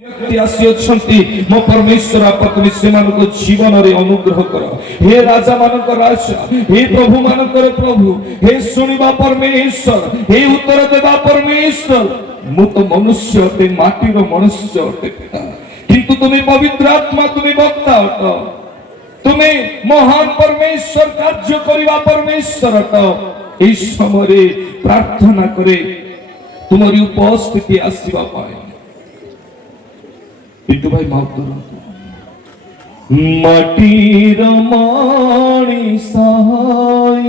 मो परमेश्वर आपको जीवन अनुग्रह कर। हे राजा मानक राजा, हे प्रभु मानक प्रभु, हे शुणिबा परमेश्वर, हे उत्तर देवा परमेश्वर। मु तो मनुष्य अटे, माटीर मनुष्य अटे पिता, किंतु तुम्हें पवित्र आत्मा, तुम्हें वक्ता अट, तुम्हें महान परमेश्वर कार्य करिबा परमेश्वर अट। इस समय प्रार्थना करे तुम्हारी उपस्थिति आसीबा पाए। पिंटू भाई माफ करो। माटीर माणी सहाय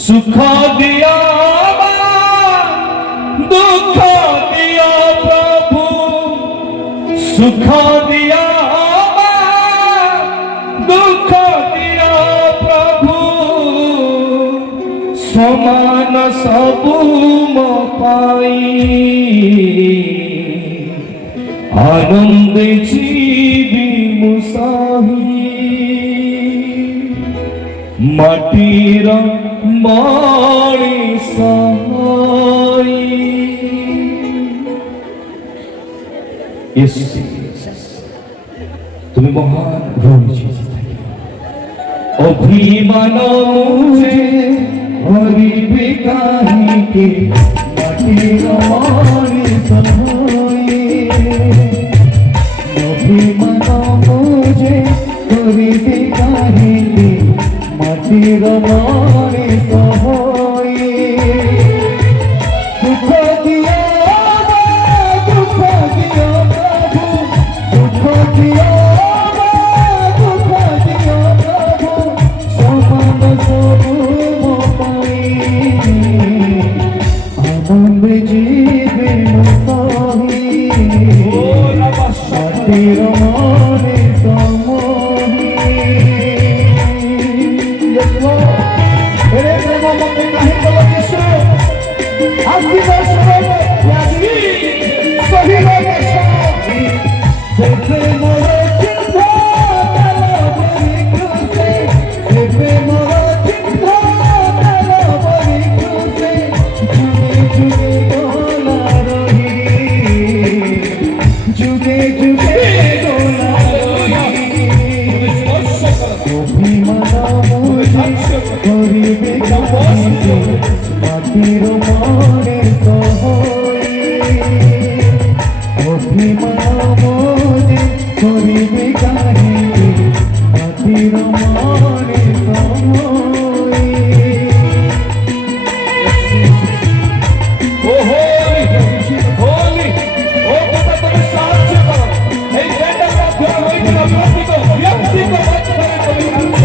सुख दिया दुख दिया प्रभु, सुख दिया दुख दिया प्रभु, समान सबु मो पाई आनंद जीवी मुसाही। माटीर माणी सहाय। तुम्हें महान प्रभु अभिमान मुझे हरि काहे के माटीर माणी सहाय। अभिमान मुझे हरि काहे के माटीर माणी सहाय। सुख दिया दुख दिया प्रभु, सुख दिया दुख दिया प्रभु, समान सबु मो पाई आनंद जीवे मुसाही। माटीर माणी सहाय। मेरे प्रेम मंदिर नहीं बोलो यीशु आसी दर्शन यादी सही लोग शादी से प्रेम चिन्ह तला बरी क्रूसे, से प्रेम चिन्ह तला बरी क्रूसे, जुगे जुगे गोला रही, जुगे जुगे गोला रही। अभिमान मुझे करिबे काहे माटीर माणी सहाय। अभिमान मुझे करिबे काहे माटीर माणी सहाय। ओ होली ओ बाबा तुम्हें साथ करो। हे बेटा का ध्यान होई के व्यक्ति को मत करे कभी।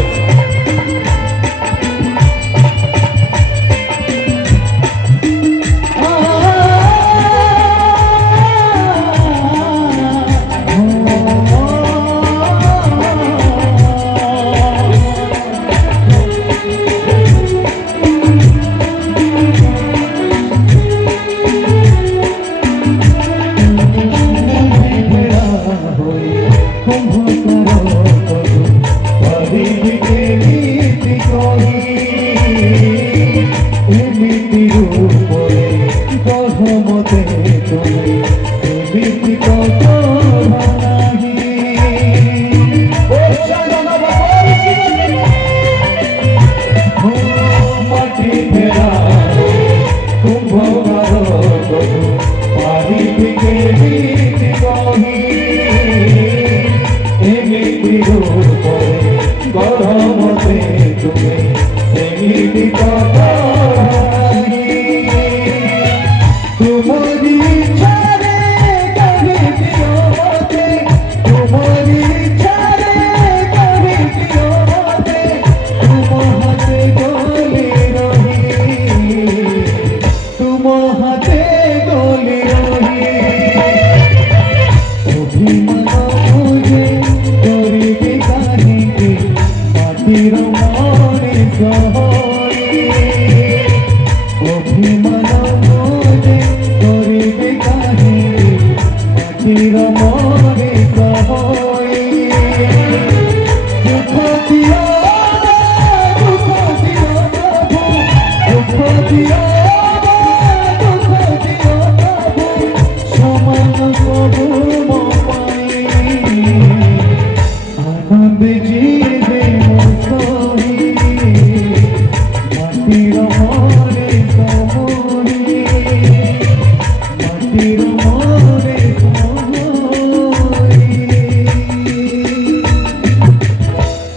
दुख दिया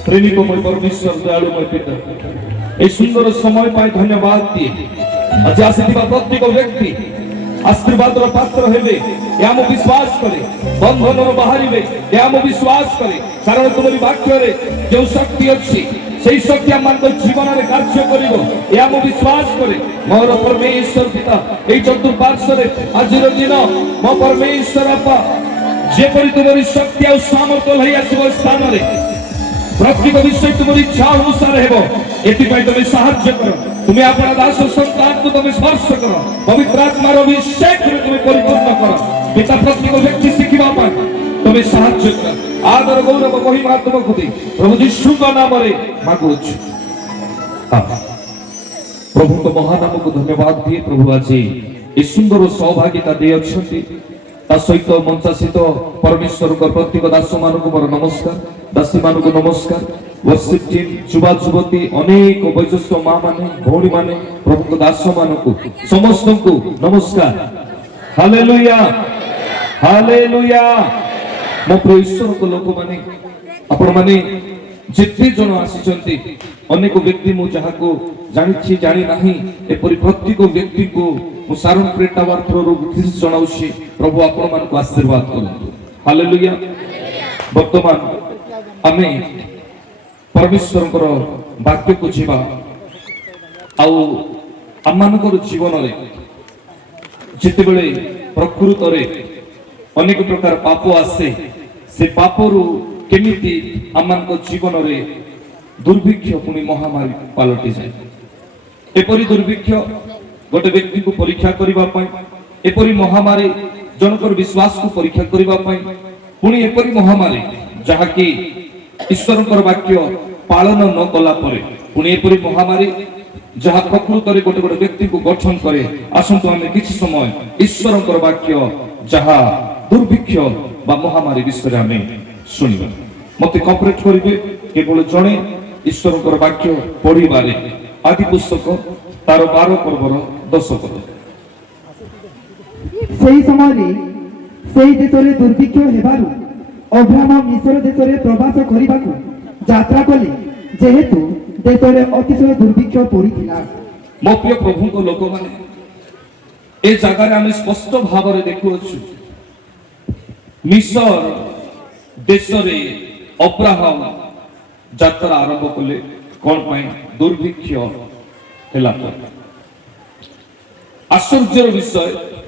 প্রেমিকময় পরমেশ্বর দয়ালুময় পিতা এই সুন্দর সময় পাই ধন্যবাদ দিয়ে আজ আসিଥିବା প্রত্যেক ব্যক্তি আশীর্বাদর পাত্র হেবে ଏହା ମୁଁ ବିଶ୍ୱାସ କରେ ବନ୍ଧନରୁ ବାହାରିବେ ଏହା ମୁଁ ବିଶ୍ୱାସ କରେ କାରଣ ତୁମରି ବାକ୍ୟରେ ଯେଉଁ ଶକ୍ତି ଅଛି সেই শক্তি আমাদের জীবনের কার্য করিব ଏହା ମୁଁ ବିଶ୍ୱାସ କରେ ମୋର ପରମେଶ୍ୱର ପିତା এই চতুর্পার্শ্বরে আজির দিন ମୋ ପରମେଶ୍ୱର ବାପା ଯେପରି ତୁମରି ଶକ୍ତି ଆଉ ସାମର୍ଥ୍ୟ ହେଇ ଆସିବ ସ୍ଥାନରେ প্রত্যেক বিষয় তোমার ইচ্ছা অনুসারে হেব এথিপাই তুমি সাহায্য কর তুমি আপনার দাস সন্তানকে তুমি স্পর্শ কর পবিত্র আত্মার অভিষেকরে তুমি পরিপূর্ণ কর পিতা প্রত্যেক ব্যক্তি শিখিবা পাই তুমি সাহায্য কর আদর গৌরব মহিমা তোমাকে দেই প্রভু যিশুଙ୍କ নামରେ মাগুଛୁ প্রভুଙ୍କ মহানামକୁ ধন্যবাদ দিয়ে প্রভু আজি এই সুন্দর সৌভাগ্যতা দিয়ে অଛନ୍ତି তা সহিত মঞ্চাসিত পরমেশ্বরଙ୍କ প্রত্যেক দাসମାନଙ୍କୁ ମୋର নমস্কার দাসী ମାନଙ୍କୁ নমস্কার वर्शिप टीम যুবা যুবতী অনেক বয়োজ্যেষ্ঠ মা মানে ভৌণী মানে প্রভুଙ୍କ দাস ମାନଙ୍କୁ ସମସ୍ତଙ୍କୁ নমস্কার ହାଲେଲୁୟା ହାଲେଲୁୟା ମୋ ପ୍ରିୟ ଈଶ୍ୱରଙ୍କ ଲୋକମାନେ ଆପଣମାନେ ଯେତେ ଜଣ ଆସିଛନ୍ତି ଅନେକ ବ୍ୟକ୍ତି ମୁଁ ଯାହାକୁ ଜାଣିଛି ଜାଣି ନାହିଁ ଏପରି ପ୍ରତ୍ୟେକ ବ୍ୟକ୍ତିକୁ ମୁଁ ସାରଣ ପ୍ରେଟାୱାର ଥ୍ରୋରୁ ଜଣାଉଛି ପ୍ରଭୁ ଆପଣମାନଙ୍କୁ ଆଶୀର୍ବାଦ କରନ୍ତୁ ହାଲେଲୁୟା ବର୍ତ୍ତମାନ ଆମେ परमेश्वर वाक्य को जीवा आमर जीवन जिते बड़े प्रकृत अनेक प्रकार पाप आसे से पापरु केमिति आम जीवन में दुर्भिक्ष पुणी महामारी पलटि जाए एपरी दुर्भिक्ष गोटे व्यक्ति को परीक्षा करने एपरी महामारी जनकर विश्वास को परीक्षा करने पुणी एपरी महामारी जहाँकि ईश्वर वाक्य पालन न कला पुणी एपरी महामारी जहाँ प्रकृत में गोटे गोटे व्यक्ति को गठन करे आसतु आम किसी समय ईश्वर वाक्य जहाँ दुर्भिक्ष बा महामारी विषय आम शुणा मत कॉपरेट करेंगे केवल जड़े ईश्वर वाक्य पढ़वे आदि पुस्तक तार 12 पर्वर 10 पद सही समय सही देश में दुर्भिक्ष हेबारु अब्राहम मिस्र देश में प्रवास करने को यात्रा कले जेहेतु देश में अतिशय दुर्भिक्ष पड़ा मो प्रिय प्रभु को लोक माने ए जगह आम स्पष्ट भाव में देखु मिस्र देश में अब्राहम यात्रा आरंभ कले कौन पाई दुर्भिक्ष है आश्चर्य विषय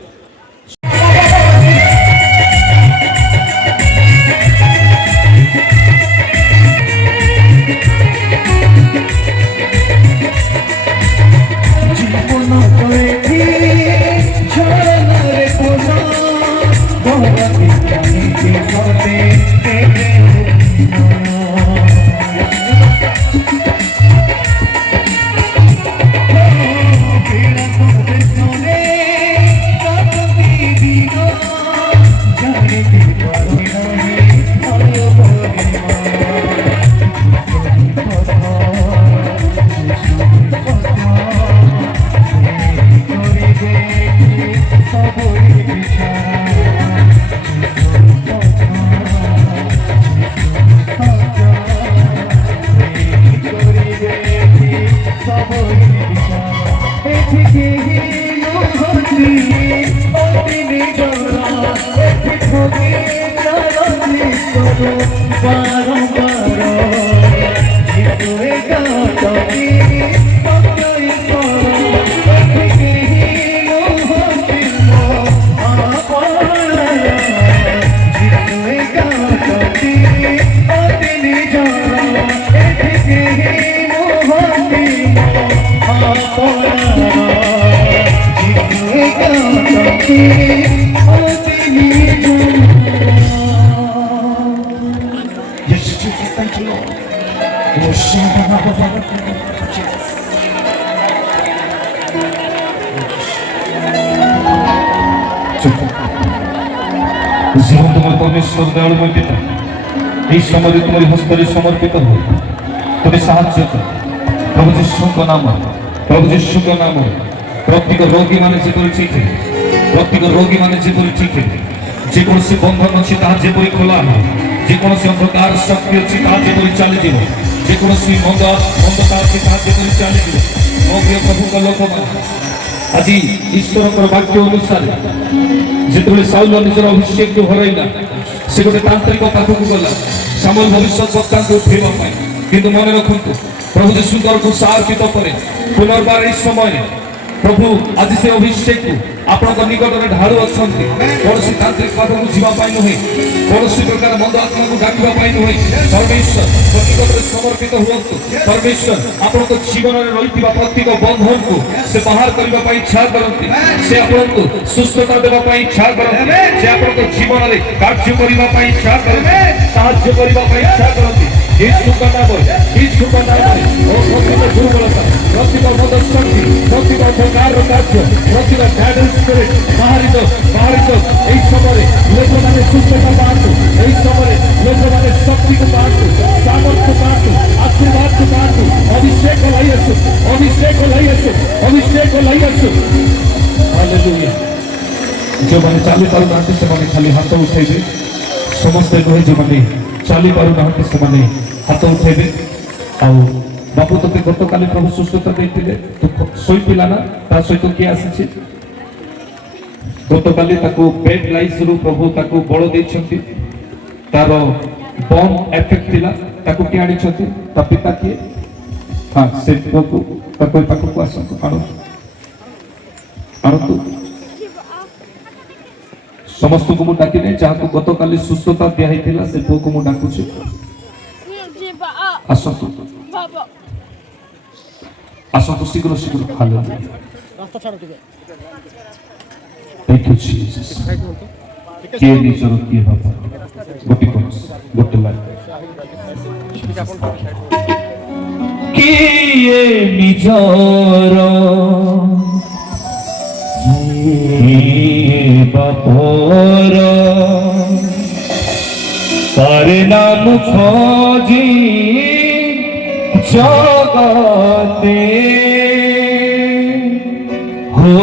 परमेश्वर दयालुमय पिता इस समय तुम्हारी हस्ତରେ समर्पित हो तुम्हें साहाଯ୍य कर प्रभु यीशु का नाम ପ୍ରତ୍ୟେକ ରୋଗୀ ମାନେ ଯେପରି ଠିକ ହେବେ, ପ୍ରତ୍ୟେକ ରୋଗୀ ମାନେ ଯେପରି ଠିକ ହେବେ, ଯେକୌଣସି ବନ୍ଧନ ଅଛି ତାହା ଯେପରି ଖୋଲା ହେବ, ଯେକୌଣସି ଅନ୍ଧକାର ଶକ୍ତି ଅଛି ତାହା ଯେପରି ଚାଲିଯିବ, ଯେକୌଣସି ମନ୍ଦତା ଅଛି ତାହା ଯେପରି ଚାଲିଯିବ। ମୋ ପ୍ରିୟ ପ୍ରଭୁଙ୍କ ଲୋକମାନେ, ଆଜି ଈଶ୍ୱରଙ୍କର ବାକ୍ୟ ଅନୁସାରେ ଯେତେବେଳେ ସାଉଲ ନିଜର ଅଭିଷେକକୁ ହରାଇଲା, ସେ ଗୋଟେ ତାନ୍ତ୍ରିକ ପାଖକୁ ଗଲା ସାମୁଏଲ ଭବିଷ୍ୟତ ବକ୍ତାଙ୍କୁ ଉଠେଇବା ପାଇଁ। କିନ୍ତୁ ମନେ ରଖନ୍ତୁ, ପ୍ରଭୁ ଯୀଶୁଙ୍କର ସାର୍ଥିତ ପରେ ପୁନର୍ବାର ଏହି ସମୟରେ ପ୍ରଭୁ ଆଜି ସେ ଅଭିଷେକକୁ ଆପଣଙ୍କ ନିକଟରେ ଢାଳୁ ଅଛନ୍ତି। କୌଣସି ତାନ୍ତ୍ରିକ ପାଖକୁ ଯିବା ପାଇଁ ନୁହେଁ, କୌଣସି ପ୍ରକାର ମନ୍ଦ ଆତ୍ମାକୁ ଡାକିବା ପାଇଁ ନୁହେଁ। ପରମେଶ୍ୱର ନିକଟରେ ସମର୍ପିତ ହୁଅନ୍ତୁ। ପରମେଶ୍ୱର ଆପଣଙ୍କ ଜୀବନରେ ରହିଥିବା ପ୍ରତ୍ୟେକ ବନ୍ଧନକୁ ସେ ବାହାର କରିବା ପାଇଁ ଇଚ୍ଛା କରନ୍ତି। ସେ ଆପଣଙ୍କୁ ସୁସ୍ଥତା ଦେବା ପାଇଁ ଇଚ୍ଛା କରନ୍ତି। ସେ ଆପଣଙ୍କ ଜୀବନରେ କାର୍ଯ୍ୟ କରିବା ପାଇଁ ଇଚ୍ଛା କରନ୍ତି, ସାହାଯ୍ୟ କରିବା ପାଇଁ ଇଚ୍ଛା କରନ୍ତି। ଯୀଶୁଙ୍କ ନାମରେ ଓ ପ୍ରତ୍ୟେକ ଦୁର୍ବଳତା, ପ୍ରତ୍ୟେକ ମଦ ଶକ୍ତି, ପ୍ରତ୍ୟେକ ଅନ୍ଧକାରର କାର୍ଯ୍ୟ, ପ୍ରତ୍ୟେକ ଡ୍ରାଗନ ସ୍ପିରିଟ୍ ବାହାରିତ ଏହି ସମୟରେ ଲୋକମାନେ ସୁସ୍ଥତା ପାଆନ୍ତୁ। ଏହି ସମୟରେ ଲୋକମାନେ ଶକ୍ତିକୁ ପାଆନ୍ତୁ, ସାମର୍ଥ୍ୟ ପାଆନ୍ତୁ, ଆଶୀର୍ବାଦକୁ ପାଆନ୍ତୁ। ଅଭିଷେକ ଲଇ ଆସୁ, ଅଭିଷେକ ଲଇ ଆସୁ, ଅଭିଷେକ ଲଇ ଆସୁ। ହାଲେଲୁୟା। ଯେଉଁମାନେ ଚାଲି ପାରୁନାହାନ୍ତି ସେମାନେ ଖାଲି ହାତ ଉଠାଇବେ। ସମସ୍ତେ ନୁହେଁ, ଯେଉଁମାନେ ଚାଲି ପାରୁନାହାନ୍ତି ସେମାନେ ହାତ ଉଠାଇବେ। ଆଉ ବାବୁ ତୋତେ ଗତକାଲି ପ୍ରଭୁ ସୁସ୍ଥତା ଦେଇଥିଲେ, ତୁ ଶୋଇଥିଲା ନା? ତା ସହିତ କିଏ ଆସିଛି? ଗତକାଲି ତାକୁ ବେଡ୍ ଲାଇନ୍ସରୁ ପ୍ରଭୁ ତାକୁ ବଳ ଦେଇଛନ୍ତି। ତାର ବମ୍ ଏଫେକ୍ଟ ଥିଲା, ତାକୁ କିଏ ଆଣିଛନ୍ତି? ତା ପିତା କିଏ? ହଁ, ସେ ପ୍ରଭୁ ତାକୁ ପାଖକୁ ଆସନ୍ତୁ, ଆଣନ୍ତୁ। ସମସ୍ତଙ୍କୁ ମୁଁ ଡାକି ନାହିଁ, ଯାହାକୁ ଗତକାଲି ସୁସ୍ଥତା ଦିଆହେଇଥିଲା ସେ ପୁଅକୁ ମୁଁ ଡାକୁଛି, ଆସନ୍ତୁ ଆସନ୍ତୁ ଶୀଘ୍ର ଶୀଘ୍ର। ହାଲେଲୁୟା। Thank you, Jesus. କିଏ ନିଜର କିଏ ବାପା, ଗୋଟେ ଲାଇନ୍। କିଏ ନିଜର କିଏ ବାପର, তারে নাম খোঁজি জগতে হো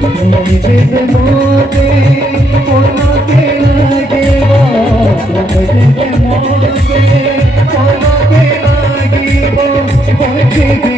যেতে মতে তোমাকে লাগিব যেতে মতে তোমাকে লাগিব বঞ্চিতে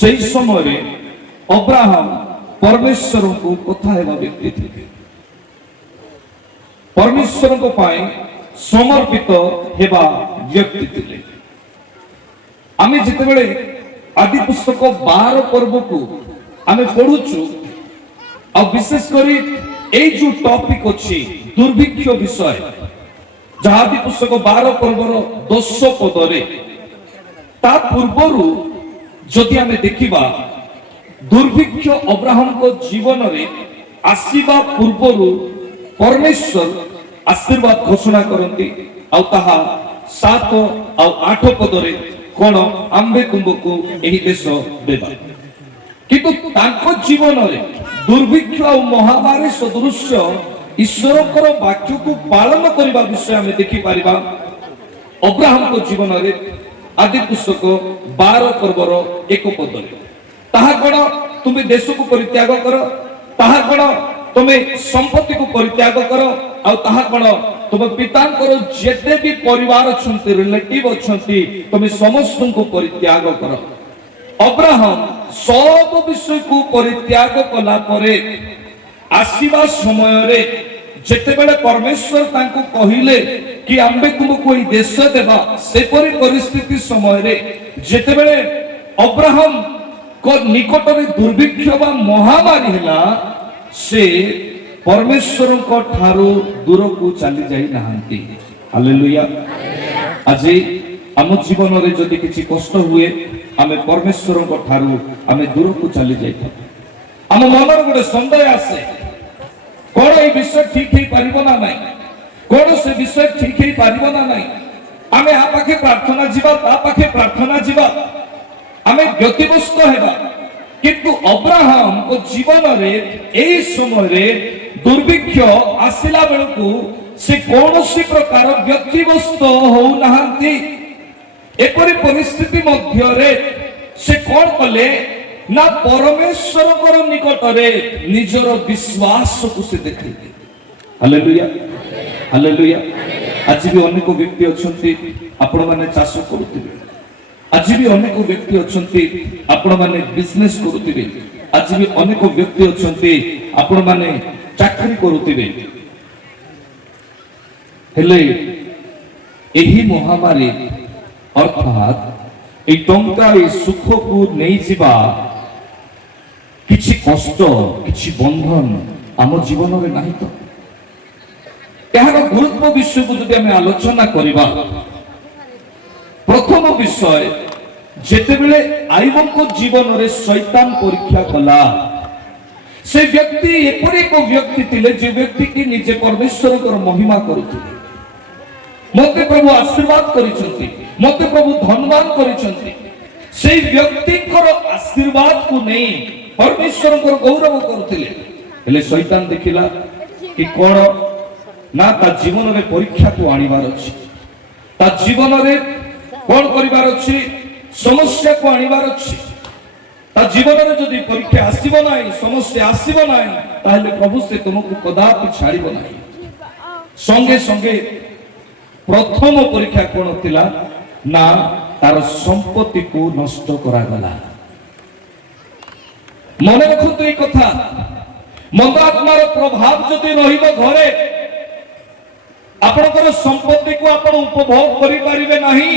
সেই সময়ে অব্রাহাম পরমেশ্বরଙ୍କୁ କଥା ହେବା ବ୍ୟକ୍ତି ଥିଲେ ପରମେଶ୍ୱରଙ୍କ ପାଇଁ ସମର୍ପିତ ହେବା ବ୍ୟକ୍ତି ଥିଲେ ଆମେ ଯେତେବେଳେ ଆଦି ପୁସ୍ତକ 12 ପର୍ବକୁ ଆମେ ପଢୁଛୁ ଆଉ ବିଶେଷ କରି এই যে টপিক ଅଛି ଦୁର୍ଭିକ୍ଷ ବିଷୟ ଯାହା ଆଦି ପୁସ୍ତକ 12 ପର୍ବର 10 ପଦରେ ତା ପୂର୍ବରୁ ଯଦି ଆମେ ଦେଖିବା ଦୁର୍ଭିକ୍ଷ ଅବ୍ରାହମଙ୍କ ଜୀବନରେ ଆସିବା ପୂର୍ବରୁ ପରମେଶ୍ୱର ଆଶୀର୍ବାଦ ଘୋଷଣା କରନ୍ତି ଆଉ ତାହା 7 ଆଉ 8 ପଦରେ କଣ ଆମ୍ଭେ ତୁମକୁ ଏହି ଦେଶ ଦେବା କିନ୍ତୁ ତାଙ୍କ ଜୀବନରେ ଦୁର୍ଭିକ୍ଷ ଆଉ ମହାମାରୀ ସଦୃଶ୍ୟ ଈଶ୍ୱରଙ୍କର ବାକ୍ୟକୁ ପାଳନ କରିବା ବିଷୟ ଆମେ ଦେଖିପାରିବା ଅବ୍ରାହମଙ୍କ ଜୀବନରେ ଆଦି ପୁସ୍ତକ 12 ପର୍ବର 1 ପଦରେ ତାହା କଣ ତୁମେ ଦେଶକୁ ପରିତ୍ୟାଗ କର ତାହା କଣ ତୁମେ ସମ୍ପତ୍ତିକୁ ପରିତ୍ୟାଗ କର ଆଉ ତାହା କଣ ତୁମ ପିତାଙ୍କର ଯେତେ ବି ପରିବାର ଅଛନ୍ତି ରିଲେଟିଭ ଅଛନ୍ତି ତୁମେ ସମସ୍ତଙ୍କୁ ପରିତ୍ୟାଗ କର ଅବ୍ରାହମ ସବୁ ବିଷୟକୁ ପରିତ୍ୟାଗ କଲା ପରେ ଆସିବା ସମୟରେ ଯେତେବେଳେ ପରମେଶ୍ୱର ତାଙ୍କୁ କହିଲେ କି ଆମ୍ଭେ ତୁମକୁ ଏହି ଦେଶ ଦେବା ସେପରି ପରିସ୍ଥିତି ସମୟରେ ଯେତେବେଳେ ଅବ୍ରାହମଙ୍କ ନିକଟରେ ଦୁର୍ଭିକ୍ଷ ବା ମହାମାରୀ ହେଲା ସେ ପରମେଶ୍ୱରଙ୍କ ଠାରୁ ଦୂରକୁ ଚାଲି ଯାଇ ନାହାନ୍ତି ହାଲେଲୁୟା ଆଜି ଆମ ଜୀବନରେ ଯଦି କିଛି କଷ୍ଟ ହୁଏ ଆମେ ପରମେଶ୍ୱରଙ୍କ ଠାରୁ ଆମେ ଦୂରକୁ ଚାଲି ଯାଇଥାଉ ଆମ ମନରେ ଗୋଟେ ସନ୍ଦେହ ଆସେ କଣ এই বিষয় ঠিক ହେଇ ପାରିବ ନା ନାହିଁ କଣ ସେ ବିଷୟ ଠିକ ହେଇ ପାରିବ ନା ନାହିଁ ଆମେ ଆ ପାଖେ ପ୍ରାର୍ଥନା ଯିବା ତା ପାଖେ ପ୍ରାର୍ଥନା ଯିବା ଆମେ ବ୍ୟତିବ୍ୟସ୍ତ ହେବା କିନ୍ତୁ ଅବ୍ରାହମଙ୍କ ଜୀବନରେ ଏହି ସମୟରେ ଦୁର୍ଭିକ୍ଷ ଆସିଲା ବେଳକୁ ସେ କୌଣସି ପ୍ରକାର ବ୍ୟତିବ୍ୟସ୍ତ ହଉନାହାନ୍ତି ଏପରି ପରିସ୍ଥିତି ମଧ୍ୟରେ ସେ କଣ କଲେ ନା ପରମେଶ୍ୱରଙ୍କର ନିକଟରେ ନିଜର ବିଶ୍ୱାସକୁ ସେ ଦେଖେଇଲେ ହାଲେଲୁୟା ହାଲେଲୁୟା ଆଜି ବି ଅନେକ ବ୍ୟକ୍ତି ଅଛନ୍ତି ଆପଣମାନେ ଚାଷ କରୁଥିବେ ଆଜି ବି ଅନେକ ବ୍ୟକ୍ତି ଅଛନ୍ତି ଆପଣମାନେ ବିଜନେସ କରୁଥିବେ ଆଜି ବି ଅନେକ ବ୍ୟକ୍ତି ଅଛନ୍ତି ଆପଣମାନେ ଚାକିରି କରୁଥିବେ ହେଲେ ଏହି ମହାମାରୀ ଅର୍ଥାତ୍ এই টঙ্কা এই সুখକୁ ନେଇଯିବା କିଛି କଷ୍ଟ କିଛି ବନ୍ଧନ ଆମ ଜୀବନରେ ନାହିଁ ତ ଏହାର ଗୁରୁତ୍ୱ ବିଷୟକୁ ଯଦି ଆମେ ଆଲୋଚନା କରିବା, ପ୍ରଥମ ବିଷୟ, ଯେତେବେଳେ ଆଇବଙ୍କ ଜୀବନରେ ଶୈତାନ ପରୀକ୍ଷା କଲା, ସେ ବ୍ୟକ୍ତି ଏପରି ଏକ ବ୍ୟକ୍ତି ଥିଲେ ଯେ ବ୍ୟକ୍ତି କି ନିଜେ ପରମେଶ୍ୱରଙ୍କର ମହିମା କରୁଥିଲେ। ମତେ ପ୍ରଭୁ ଆଶୀର୍ବାଦ କରିଛନ୍ତି, ମତେ ପ୍ରଭୁ ଧନ୍ୟବାଦ କରିଛନ୍ତି। ସେଇ ବ୍ୟକ୍ତିଙ୍କର ଆଶୀର୍ବାଦକୁ ନେଇ ପରମେଶ୍ୱରଙ୍କର ଗୌରବ କରୁଥିଲେ। ହେଲେ ଶୈତାନ ଦେଖିଲା କି କଣ ନା ତା ଜୀବନରେ ପରୀକ୍ଷାକୁ ଆଣିବାର ଅଛି, ତା ଜୀବନରେ କଣ କରିବାର ଅଛି, ସମସ୍ୟାକୁ ଆଣିବାର ଅଛି। ତା ଜୀବନରେ ଯଦି ପରୀକ୍ଷା ଆସିବ ନାହିଁ, ସମସ୍ୟା ଆସିବ ନାହିଁ, ତାହେଲେ ପ୍ରଭୁ ସେ ତୁମକୁ କଦାପି ଛାଡ଼ିବ ନାହିଁ। ସଙ୍ଗେ ସଙ୍ଗେ ପ୍ରଥମ ପରୀକ୍ଷା କଣ ଥିଲା ନା ତାର ସମ୍ପତ୍ତିକୁ ନଷ୍ଟ କରାଗଲା। ମନେ ରଖନ୍ତୁ এই କଥା, ମନ୍ଦ ଆତ୍ମାର ପ୍ରଭାବ ଯଦି ରହିବ ଘରେ, ଆପଣଙ୍କର ସମ୍ପତ୍ତିକୁ ଆପଣ ଉପଭୋଗ କରିପାରିବେ ନାହିଁ।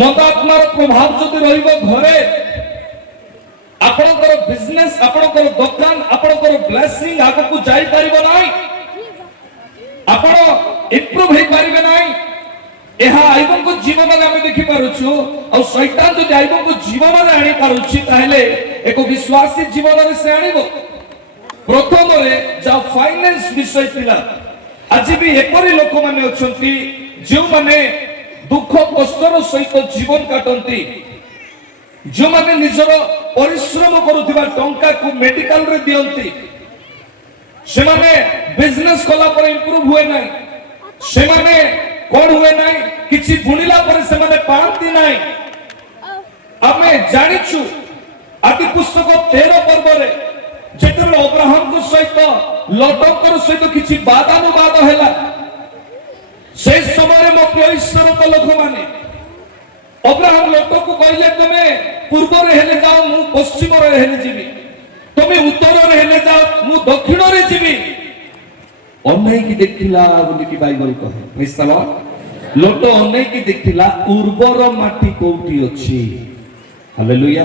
ମନ୍ଦ ଆତ୍ମାର ପ୍ରଭାବ ଯଦି ରହିବ ଘରେ, ଆପଣଙ୍କର ବିଜନେସ୍, ଆପଣଙ୍କର ଦୋକାନ, ଆପଣଙ୍କର ବ୍ଲେସିଂ ଆଗକୁ ଯାଇପାରିବ ନାହିଁ, ଆପଣ ଇମ୍ପ୍ରୁଭ ହେଇପାରିବେ ନାହିଁ। ଏହା ଆଇବଙ୍କ ଜୀବନରେ ଆମେ ଦେଖିପାରୁଛୁ। ଆଉ ଶୈତାନ ଯଦି ଆଇବଙ୍କ ଜୀବନରେ ଆଣିପାରୁଛି, ତାହେଲେ ଏକ ବିଶ୍ୱାସୀ ଜୀବନରେ ସେ ଆଣିବ। ପ୍ରଥମରେ ଯାହା ଫାଇନାନ୍ସ ବିଷୟ ଥିଲା, ଆଜି ବି ଏପରି ଲୋକମାନେ ଅଛନ୍ତି ଯେଉଁମାନେ ଦୁଃଖ କଷ୍ଟର ସହିତ ଜୀବନ କାଟନ୍ତି, ଯେଉଁମାନେ ନିଜର ପରିଶ୍ରମ କରୁଥିବା ଟଙ୍କାକୁ ମେଡିକାଲରେ ଦିଅନ୍ତି। ସେମାନେ ବିଜନେସ୍ କଲା ପରେ ଇମ୍ପ୍ରୁଭ ହୁଏ ନାହିଁ, ସେମାନେ କଣ ହୁଏ ନାହିଁ, କିଛି ବୁଣିଲା ପରେ ସେମାନେ ପାଆନ୍ତି ନାହିଁ। ଆମେ ଜାଣିଛୁ ଆଦି ପୁସ୍ତକ 13 ପର୍ବରେ ଯେତେବେଳେ ଅବ୍ରାହମଙ୍କ ସହିତ ଲଟଙ୍କର ସହିତ କିଛି ବାଦାନୁବାଦ ହେଲା, সেই ସମୟରେ ମୋ ପ୍ରିୟ ଈଶ୍ୱରଙ୍କ ଲୋକମାନେ, ଅବ୍ରାହମ ଲଟକୁ କହିଲେ ତମେ ପୂର୍ବରେ ହେଲେ ଯାଅ, ମୁଁ ପଶ୍ଚିମରେ ହେଲେ ଯିବି, ତମେ ଉତ୍ତରରେ ହେଲେ ଯାଅ, ମୁଁ ଦକ୍ଷିଣରେ ଯିବି। ଅନେଇକି ଦେଖିଲା ବୋଲିକି ବାଇବଲ କହେ। ପ୍ରେଜ୍ ଦ ଲର୍ଡ। ଲୋଟ ଅନେଇକି ଦେଖିଲା ଉର୍ବର ମାଟି କୋଉଠି ଅଛି। ହାଲେଲୁୟା।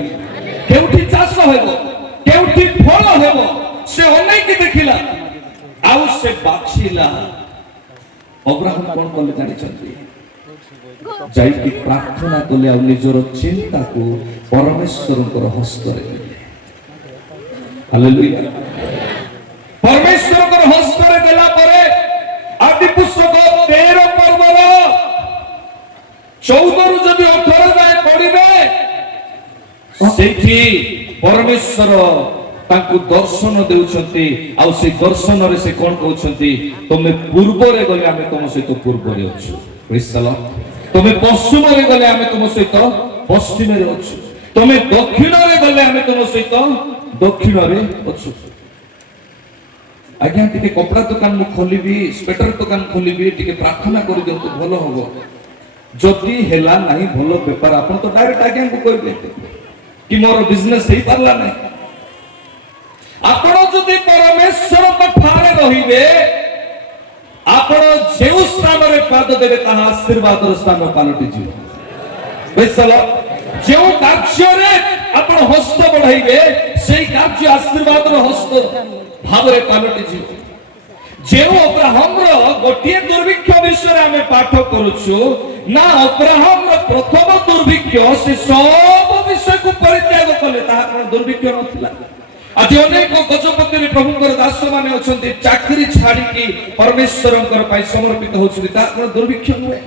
କେଉଠି ଚାଷ ହେବ, କେଉଠି ଫଳ ହେବ, ସେ ଅନେଇକି ଦେଖିଲା, ଆଉ ସେ ବାଛିଲା। ଅବ୍ରାହମ କଣ କଲେ ଜାଣିଛନ୍ତି? ଯାଇକି ପ୍ରାର୍ଥନା କଲେ, ଆଉ ନିଜର ଚିନ୍ତାକୁ ପରମେଶ୍ୱରଙ୍କର ହସ୍ତରେ ଦେଲେ। ହାଲେଲୁୟା। ପରମେଶ୍ୱରଙ୍କର ହସ୍ତରେ ଦେଲା ପରେ ଆଦି ପୁସ୍ତକ 13 ପର୍ବର 14ରୁ ଯଦି 18 ଯାଏ ପଢିବେ, ସେଇଠି ପରମେଶ୍ୱର ତାଙ୍କୁ ଦର୍ଶନ ଦେଉଛନ୍ତି। ଆଉ ସେ ଦର୍ଶନରେ ସେ କଣ କହୁଛନ୍ତି? ତମେ ପୂର୍ବରେ ଗଲେ ଆମେ ତମ ସହିତ ପୂର୍ବରେ ଅଛୁ। ପ୍ରେଜ୍ ଦ ଲର୍ଡ। ତମେ ପଶ୍ଚିମରେ ଗଲେ ଆମେ ତମ ସହିତ ପଶ୍ଚିମରେ ଅଛୁ, ତମେ ଦକ୍ଷିଣରେ ଗଲେ ଆମେ ତମ ସହିତ ଦକ୍ଷିଣରେ ଅଛୁ। ଆଜ୍ଞା ଟିକେ କପଡ଼ା ଦୋକାନ ମୁଁ ଖୋଲିବି, ସ୍ୱେଟର ଦୋକାନ ଖୋଲିବି, ଟିକେ ପ୍ରାର୍ଥନା କରିଦିଅନ୍ତୁ, ଭଲ ହବ। ଯଦି ହେଲା ନାହିଁ ଭଲ ବେପାର, ଆପଣ ତ ଡାଇରେକ୍ଟ ଆଜ୍ଞାଙ୍କୁ କହିବେ କି ମୋର ବିଜନେସ୍ ହେଇପାରିଲା ନାହିଁ। ଆପଣ ଯଦି ପରମେଶ୍ୱରଙ୍କ ଠାରେ ରହିବେ, ଆପଣ ଯେଉଁ ସ୍ଥାନରେ ପାଦ ଦେବେ ତାହା ଆଶୀର୍ବାଦର ସ୍ଥାନ ପାଲଟିଯିବ। ପ୍ରେଜ୍ ଦ ଲର୍ଡ। ଯେଉଁ କାର୍ଯ୍ୟରେ ଆପଣ ହସ୍ତ ବଢାଇବେ, ସେଇ କାର୍ଯ୍ୟ ଆଶୀର୍ବାଦର ହସ୍ତ ଭାବରେ ପାଲଟିଯିବ। ଯେଉଁ ଅବ୍ରାହମର ଗୋଟିଏ ଦୁର୍ଭିକ୍ଷ ବିଷୟରେ ଆମେ ପାଠ କରୁଛୁ ନା, ଅବ୍ରାହମର ପ୍ରଥମ ଦୁର୍ଭିକ୍ଷ, ସେ ସବୁ ବିଷୟକୁ ପରିତ୍ୟାଗ କଲେ। ତାହା କଣ ଦୁର୍ଭିକ୍ଷ ନଥିଲା? ଆଜି ଅନେକ ଗଜପତିରେ ପ୍ରଭୁଙ୍କର ଦାସ ମାନେ ଅଛନ୍ତି, ଚାକିରି ଛାଡିକି ପରମେଶ୍ୱରଙ୍କର ପାଇଁ ସମର୍ପିତ ହଉଛନ୍ତି। ତାହା କଣ ଦୁର୍ଭିକ୍ଷ ନୁହେଁ?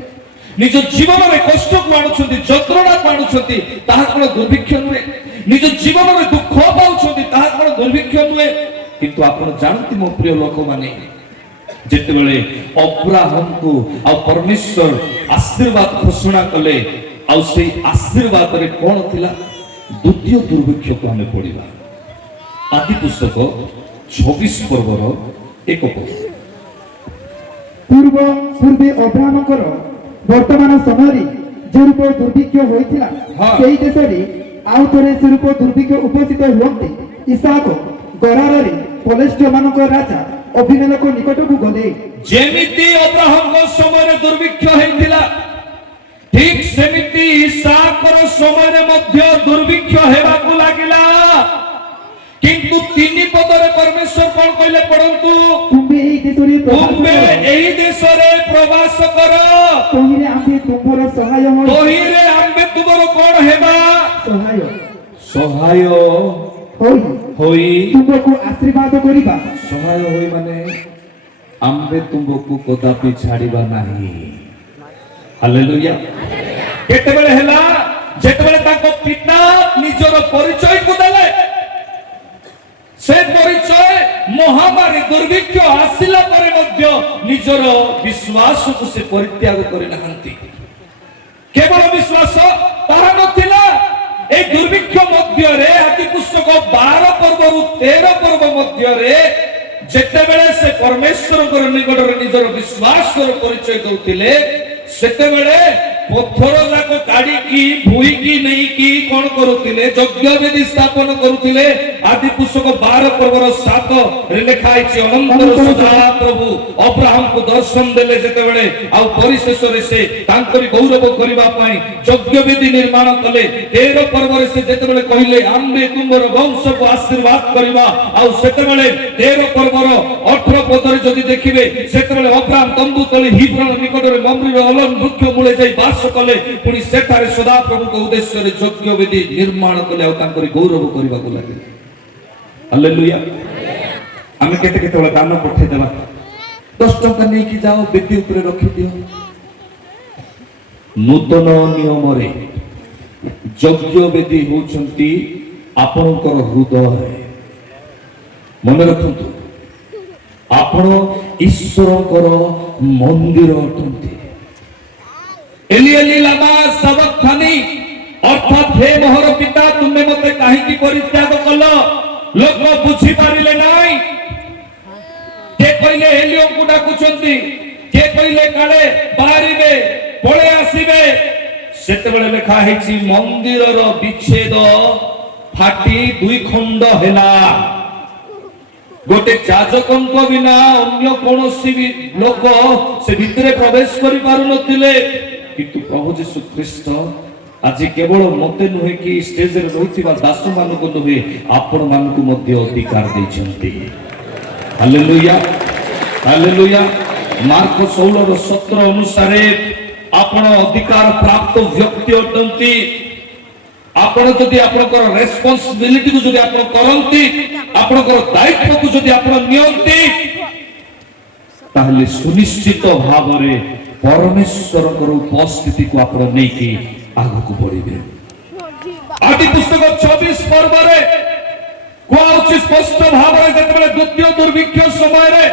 ନିଜ ଜୀବନରେ କଷ୍ଟକୁ ଆଣୁଛନ୍ତି, ଯନ୍ତ୍ରଣାକୁ ଆଣୁଛନ୍ତି, ତାହା କଣ ଦୁର୍ଭିକ୍ଷ ନୁହେଁ? ନିଜ ଜୀବନରେ ଦୁଃଖ ପାଉଛନ୍ତି, ତାହା କଣ ଦୁର୍ଭିକ୍ଷ ନୁହେଁ? କିନ୍ତୁ ଆପଣ ଜାଣନ୍ତି ମୋ ପ୍ରିୟ ଲୋକମାନେ, ଯେତେବେଳେ ଅବ୍ରାହମକୁ ଆଉ ପରମେଶ୍ୱର ଆଶୀର୍ବାଦ ଘୋଷଣା କଲେ, ଆଉ ସେଇ ଆଶୀର୍ବାଦରେ କଣ ଥିଲା? ଦ୍ୱିତୀୟ ଦୁର୍ଭିକ୍ଷକୁ ଆମେ ପଢିବା। ଆଦି ପୁସ୍ତକ 26 ପର୍ବର 1 ପଦ। ପୂର୍ବେ ଅବ୍ରାହମଙ୍କର ବର୍ତ୍ତମାନ ସମୟରେ ଯେ ରୂପ ଦୁର୍ଭିକ୍ଷ ହୋଇଥିଲା, ସେହି ଦେଶରେ ଆଉ ଥରେ ସେ ରୂପ ଦୁର୍ଭିକ୍ଷ ଉପସ୍ଥିତ ହୁଅନ୍ତେ ଇସାକ ଗରାରରେ ଫଲିଷ୍ଟିୟମାନଙ୍କ ରାଜା ଅଭିମେଲେକ ନିକଟକୁ ଗଲେ। ଯେମିତି ଅବ୍ରାହମଙ୍କ ସମୟରେ ଦୁର୍ଭିକ୍ଷ ହେଇଥିଲା, ଠିକ୍ ସେମିତି ଇସାକର ସମୟରେ ମଧ୍ୟ ଦୁର୍ଭିକ୍ଷ ହେବାକୁ ଲାଗିଲା। କିନ୍ତୁ 3 ପଦରେ ପରମେଶ୍ୱର କଣ କହିଲେ? ପଢନ୍ତୁ। ତୁମ୍ଭେ ଏହି ଦେଶରେ ପ୍ରବାସ ତୁମେ କର। ଏହି ଦେଶରେ ପ୍ରବାସ କର। ତହିଁରେ ଆମ୍ଭେ ତୁମ୍ଭର ସହାୟ ହୋଇ ତହିଁରେ ଆମ୍ଭେ ତୁମର କଣ ହେବା? ସହାୟ ସହାୟ ହୋଇ ହୋଇ। ତୁମକୁ ଆଶୀର୍ବାଦ କରିବା। ସହାୟ ହୋଇ ମାନେ ଆମ୍ଭେ ତୁମକୁ କଦାପି ଛାଡ଼ିବା ନାହିଁ। ହାଲେଲୁୟା। କେତେବେଳେ ହେଲା? ଯେତେବେଳେ ତାଙ୍କ ପିତା ନିଜର ପରିଚୟକୁ ଦେଲେ। ସେ ପରିଚୟ ମହାମାରୀ ଦୁର୍ଭିକ୍ଷ ଆସିଲା ପରେ ମଧ୍ୟ ନିଜର ବିଶ୍ୱାସକୁ ସେ ପରିତ୍ୟାଗ କରିନାହାନ୍ତି। କେବଳ ବିଶ୍ୱାସ ତାହା ନଥିଲା, এই দুর্ভিক্ষ ମଧ୍ୟରେ ଆଦି ପୁସ୍ତକ 12 ପର୍ବରୁ 13 ପର୍ବ ମଧ୍ୟରେ ଯେତେବେଳେ ସେ ପରମେଶ୍ୱରଙ୍କର ନିକଟରେ ନିଜର ବିଶ୍ୱାସର ପରିଚୟ ଦେଉଥିଲେ, ସେତେବେଳେ ପଥର ଯାକ କାଢିକି ଭୁଇକି ନେଇକି କଣ କରୁଥିଲେ? ଯଜ୍ଞବେଦୀ ସ୍ଥାପନ କରୁଥିଲେ। ଆଦି ପୁସ୍ତକ 12 ପର୍ବର 7 ରେ ଲେଖା ହେଇଛି, ଅନନ୍ତର ସଦା ପ୍ରଭୁ ଅବ୍ରାହମକୁ ଦର୍ଶନ ଦେଲେ ଯେତେବେଳେ, ଆଉ ପରିଶେଷରେ ସେ ତାଙ୍କରି ଗୌରବ କରିବା ପାଇଁ ଯଜ୍ଞବେଦୀ ନିର୍ମାଣ କଲେ। 13 ପର୍ବରେ ସେ ଯେତେବେଳେ କହିଲେ ଆମ୍ଭେ ତୁମର ବଂଶକୁ ଆଶୀର୍ବାଦ କରିବା, ଆଉ ସେତେବେଳେ 13 ପର୍ବର 18 ପଦରେ ଯଦି ଦେଖିବେ, ସେତେବେଳେ ଅବ୍ରାହମ ତମ୍ବୁ ତଳେ ହିବ୍ରୋନ ନିକଟରେ ମମ୍ରିର ଅଲନ ବୃକ୍ଷ ମୂଳେ ଯାଇ ବାସ କଲେ। ପୁଣି ସେଠାରେ ସଦାପ୍ରଭୁଙ୍କ ଉଦ୍ଦେଶ୍ୟରେ ଯଜ୍ଞବେଦୀ ନିର୍ମାଣ କଲେ, ଆଉ ତାଙ୍କରି ଗୌରବ କରିବାକୁ ଲାଗିଲେ। ହାଲେଲୁୟା। ଆମେ କେତେବେଳେ ଦାନ ପଠେଇଦେବା, 10 ଟଙ୍କା ନେଇକି ଯାଅ ବେଦୀ ଉପରେ ରଖିଦିଅ। ନୂତନ ନିୟମରେ ଯଜ୍ଞବେଦୀ ହେଉଛନ୍ତି ଆପଣଙ୍କର ହୃଦୟ। ମନେ ରଖନ୍ତୁ, ଆପଣ ଈଶ୍ୱରଙ୍କର ମନ୍ଦିର ଅଟନ୍ତି। ଏଲି ଏଲି ଲାମା ସାବକ୍ତାନି, ଅର୍ଥାତ୍ ହେ ମୋହର ପିତା ତୁମେ ମୋତେ କାହିଁକି ପରିତ୍ୟାଗ କଲ? ଲୋକ ବୁଝି ପାରିଲେ ନାହିଁ। କିଏ କହିଲେ ଏଲିୟଙ୍କୁ ଡାକୁଛନ୍ତି, କିଏ କହିଲେ କାଳେ ବାହାରିବେ ପଳେଇ ଆସିବେ। ସେତେବେଳେ ଲେଖା ହେଇଛି ମନ୍ଦିରର ବିଚ୍ଛେଦ ଫାଟି 2 ଖଣ୍ଡ ହେଲା। ଗୋଟେ ଯାଜକଙ୍କ ବିନା ଅନ୍ୟ କୌଣସି ବି ଲୋକ ସେ ଭିତରେ ପ୍ରବେଶ କରିପାରୁନଥିଲେ। କିନ୍ତୁ ପ୍ରଭୁ ଯୀଶୁ ଖ୍ରୀଷ୍ଟ ଆଜି କେବଳ ମୋତେ ନୁହେଁ କି ଷ୍ଟେଜରେ ରହିଥିବା ଦାସମାନଙ୍କୁ ନୁହେଁ, ଆପଣମାନଙ୍କୁ ମଧ୍ୟ ଅଧିକାର ଦେଇଛନ୍ତି। Hallelujah, hallelujah. ମାର୍କ 16:17 ଅନୁସାରେ ଆପଣ ଅଧିକାର ପ୍ରାପ୍ତ ବ୍ୟକ୍ତି ଅଟନ୍ତି। ଆପଣ ଯଦି ଆପଣଙ୍କର ରେସ୍ପନ୍ସିବିଲିଟିକୁ ଯଦି ଆପଣ କରନ୍ତି, ଆପଣଙ୍କର ଦାୟିତ୍ୱକୁ ଯଦି ଆପଣ ନିଅନ୍ତି, ତାହେଲେ ସୁନିଶ୍ଚିତ ଭାବରେ ପରମେଶ୍ୱରଙ୍କର ଉପସ୍ଥିତିକୁ ଆପଣ ନେଇକି ଆଗକୁ ବଢିବେ। ଆଦି ପୁସ୍ତକ 24 ପର୍ବରେ କୁହାଉଛି ସ୍ପଷ୍ଟ ଭାବରେ, ଯେତେବେଳେ ଦ୍ୱିତୀୟ ଦୁର୍ଭିକ୍ଷ ସମୟରେ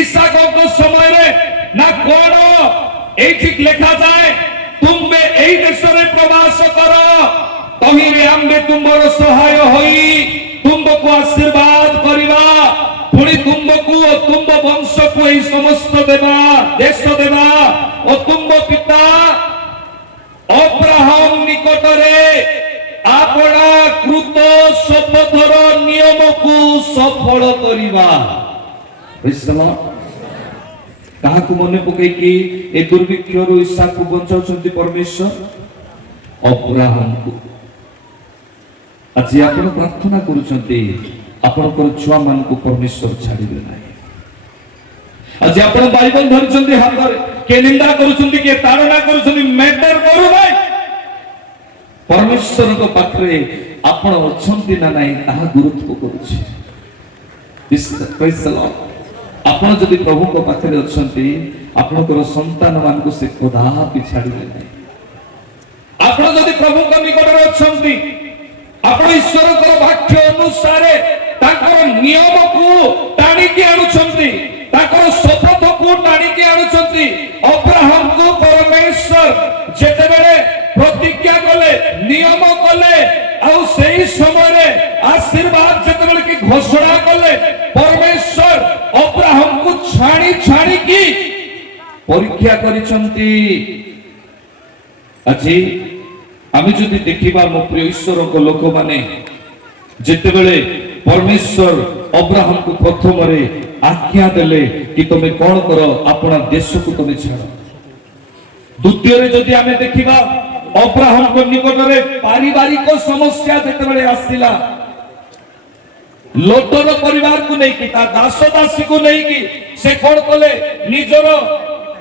ଇସାକଙ୍କ ସମୟରେ ନା କଣ ଏଇଠି ଲେଖାଯାଏ, ତୁମେ ଏହି ଦେଶରେ ପ୍ରବାସ କର, ତହିଁରେ ଆମ୍ଭେ ତୁମର ସହାୟ ହୋଇ ତୁମକୁ ଆଶୀର୍ବାଦ କରିବା, ପୁଣି ତୁମକୁ ଓ ତୁମ ବଂଶକୁ ଏହି ସମସ୍ତ ଦେବା, ଦେଶ ଦେବା, ଓ ତୁମ ପିତା ଅବ୍ରାହମ ନିକଟରେ ଆପଣା କୃତ ଶପଥର ନିୟମକୁ ସଫଳ କରିବା। କାହାକୁ ମନେ ପକେଇକି ଏ ଦୁର୍ଭିକ୍ଷରୁ ଇସାକକୁ ବଞ୍ଚାଉଛନ୍ତି ପରମେଶ୍ୱର? ଅବ୍ରାହମକୁ। ଆଜି ଆପଣ ପ୍ରାର୍ଥନା କରୁଛନ୍ତି ଆପଣଙ୍କର ଛୁଆମାନଙ୍କୁ ପରମେଶ୍ୱର ଛାଡ଼ିବେ ନାହିଁ। ଆଜି ଆପଣ ବାଇବଲ ଧରିଛନ୍ତି ହାତରେ, କିଏ ନିନ୍ଦା କରୁଛନ୍ତି, କିଏ ତାଡ଼ନା କରୁଛନ୍ତି, ମ୍ୟାଟର କରୁନାହିଁ। ପରମେଶ୍ୱରଙ୍କ ପାଖରେ ଆପଣ ଅଛନ୍ତି ନା ନାହିଁ ତାହା ଗୁରୁତ୍ୱ କରୁଛି। ଆପଣ ଯଦି ପ୍ରଭୁଙ୍କ ପାଖରେ ଅଛନ୍ତି, ଆପଣଙ୍କର ସନ୍ତାନ ମାନଙ୍କୁ ସେ କଦାପି ଛାଡ଼ିବେ ନାହିଁ। ଆପଣ ଯଦି ପ୍ରଭୁଙ୍କ ନିକଟରେ ଅଛନ୍ତି, ଆପଣ ଈଶ୍ୱରଙ୍କର ବାକ୍ୟ ଅନୁସାରେ ତାଙ୍କର ନିୟମକୁ ଟାଣିକି ଆଣୁଛନ୍ତି, ତାଙ୍କର ଶପଥକୁ ଟାଣିକି ଆଣୁଛନ୍ତି। ଅବ୍ରାହମକୁ ପରମେଶ୍ୱର ଯେତେବେଳେ ପ୍ରତିଜ୍ଞା କଲେ, ନିୟମ କଲେ, ଆଉ ସେହି ସମୟରେ ଆଶୀର୍ବାଦ ଯେତେବେଳେ କି ଘୋଷଣା କଲେ, ପରମେଶ୍ୱର ଅବ୍ରାହମକୁ ଛାଣିକି ପରୀକ୍ଷା କରିଛନ୍ତି। ଆଜି ଆମେ ଯଦି ଦେଖିବା ମୋ ପ୍ରିୟ ଈଶ୍ୱରଙ୍କ ଲୋକମାନେ, ଯେତେବେଳେ ପରମେଶ୍ୱର ଅବ୍ରାହମକୁ ପ୍ରଥମରେ ଆଜ୍ଞା ଦେଲେ କି ତମେ କଣ କର, ଆପଣା ଦେଶକୁ ତମେ ଛାଡ଼। ଦ୍ୱିତୀୟରେ ଯଦି ଆମେ ଦେଖିବା, ଅବ୍ରାହମଙ୍କ ନିକଟରେ ପାରିବାରିକ ସମସ୍ୟା ଯେତେବେଳେ ଆସିଲା, लोटर परिवार को नहीं की दास दासी को नहीं की से कौन कले निजर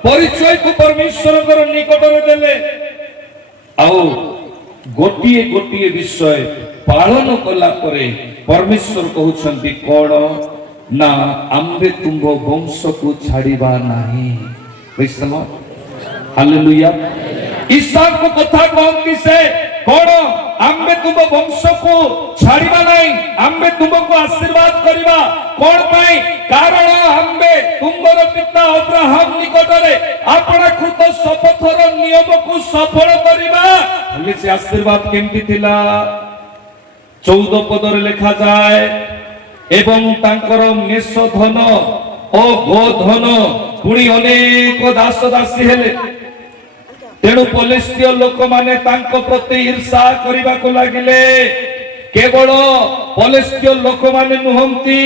परिचय को परमेश्वर निकट में देले आओ गोटिए गोटिए विषय पालन कला परे परमेश्वर कहउछंती कोन ना आम्बे तुंगो वंश को छाड़ीबा नाही praise the Lord hallelujah Isak को कथा कहंती से कोन आम्बे तुम वंश को छाड़ीबा नाही आम्बे तुमको आशीर्वाद करिबा कोन पाई कारण आम्बे तुमर पिता अब्राहम निकट रे आपन कृत शपथर नियम को सफल करिबा हले से आशीर्वाद केमती थिला 14 पदर लिखा जाए एवं तांकर मेष धन ओ गो धन पुणी अनेक दास दासी हेले तेणु पलिस्तीय लोक माने तांको प्रति ईर्षा करिबा को लागिले केवल पलिस्तीय लोक माने नुहंती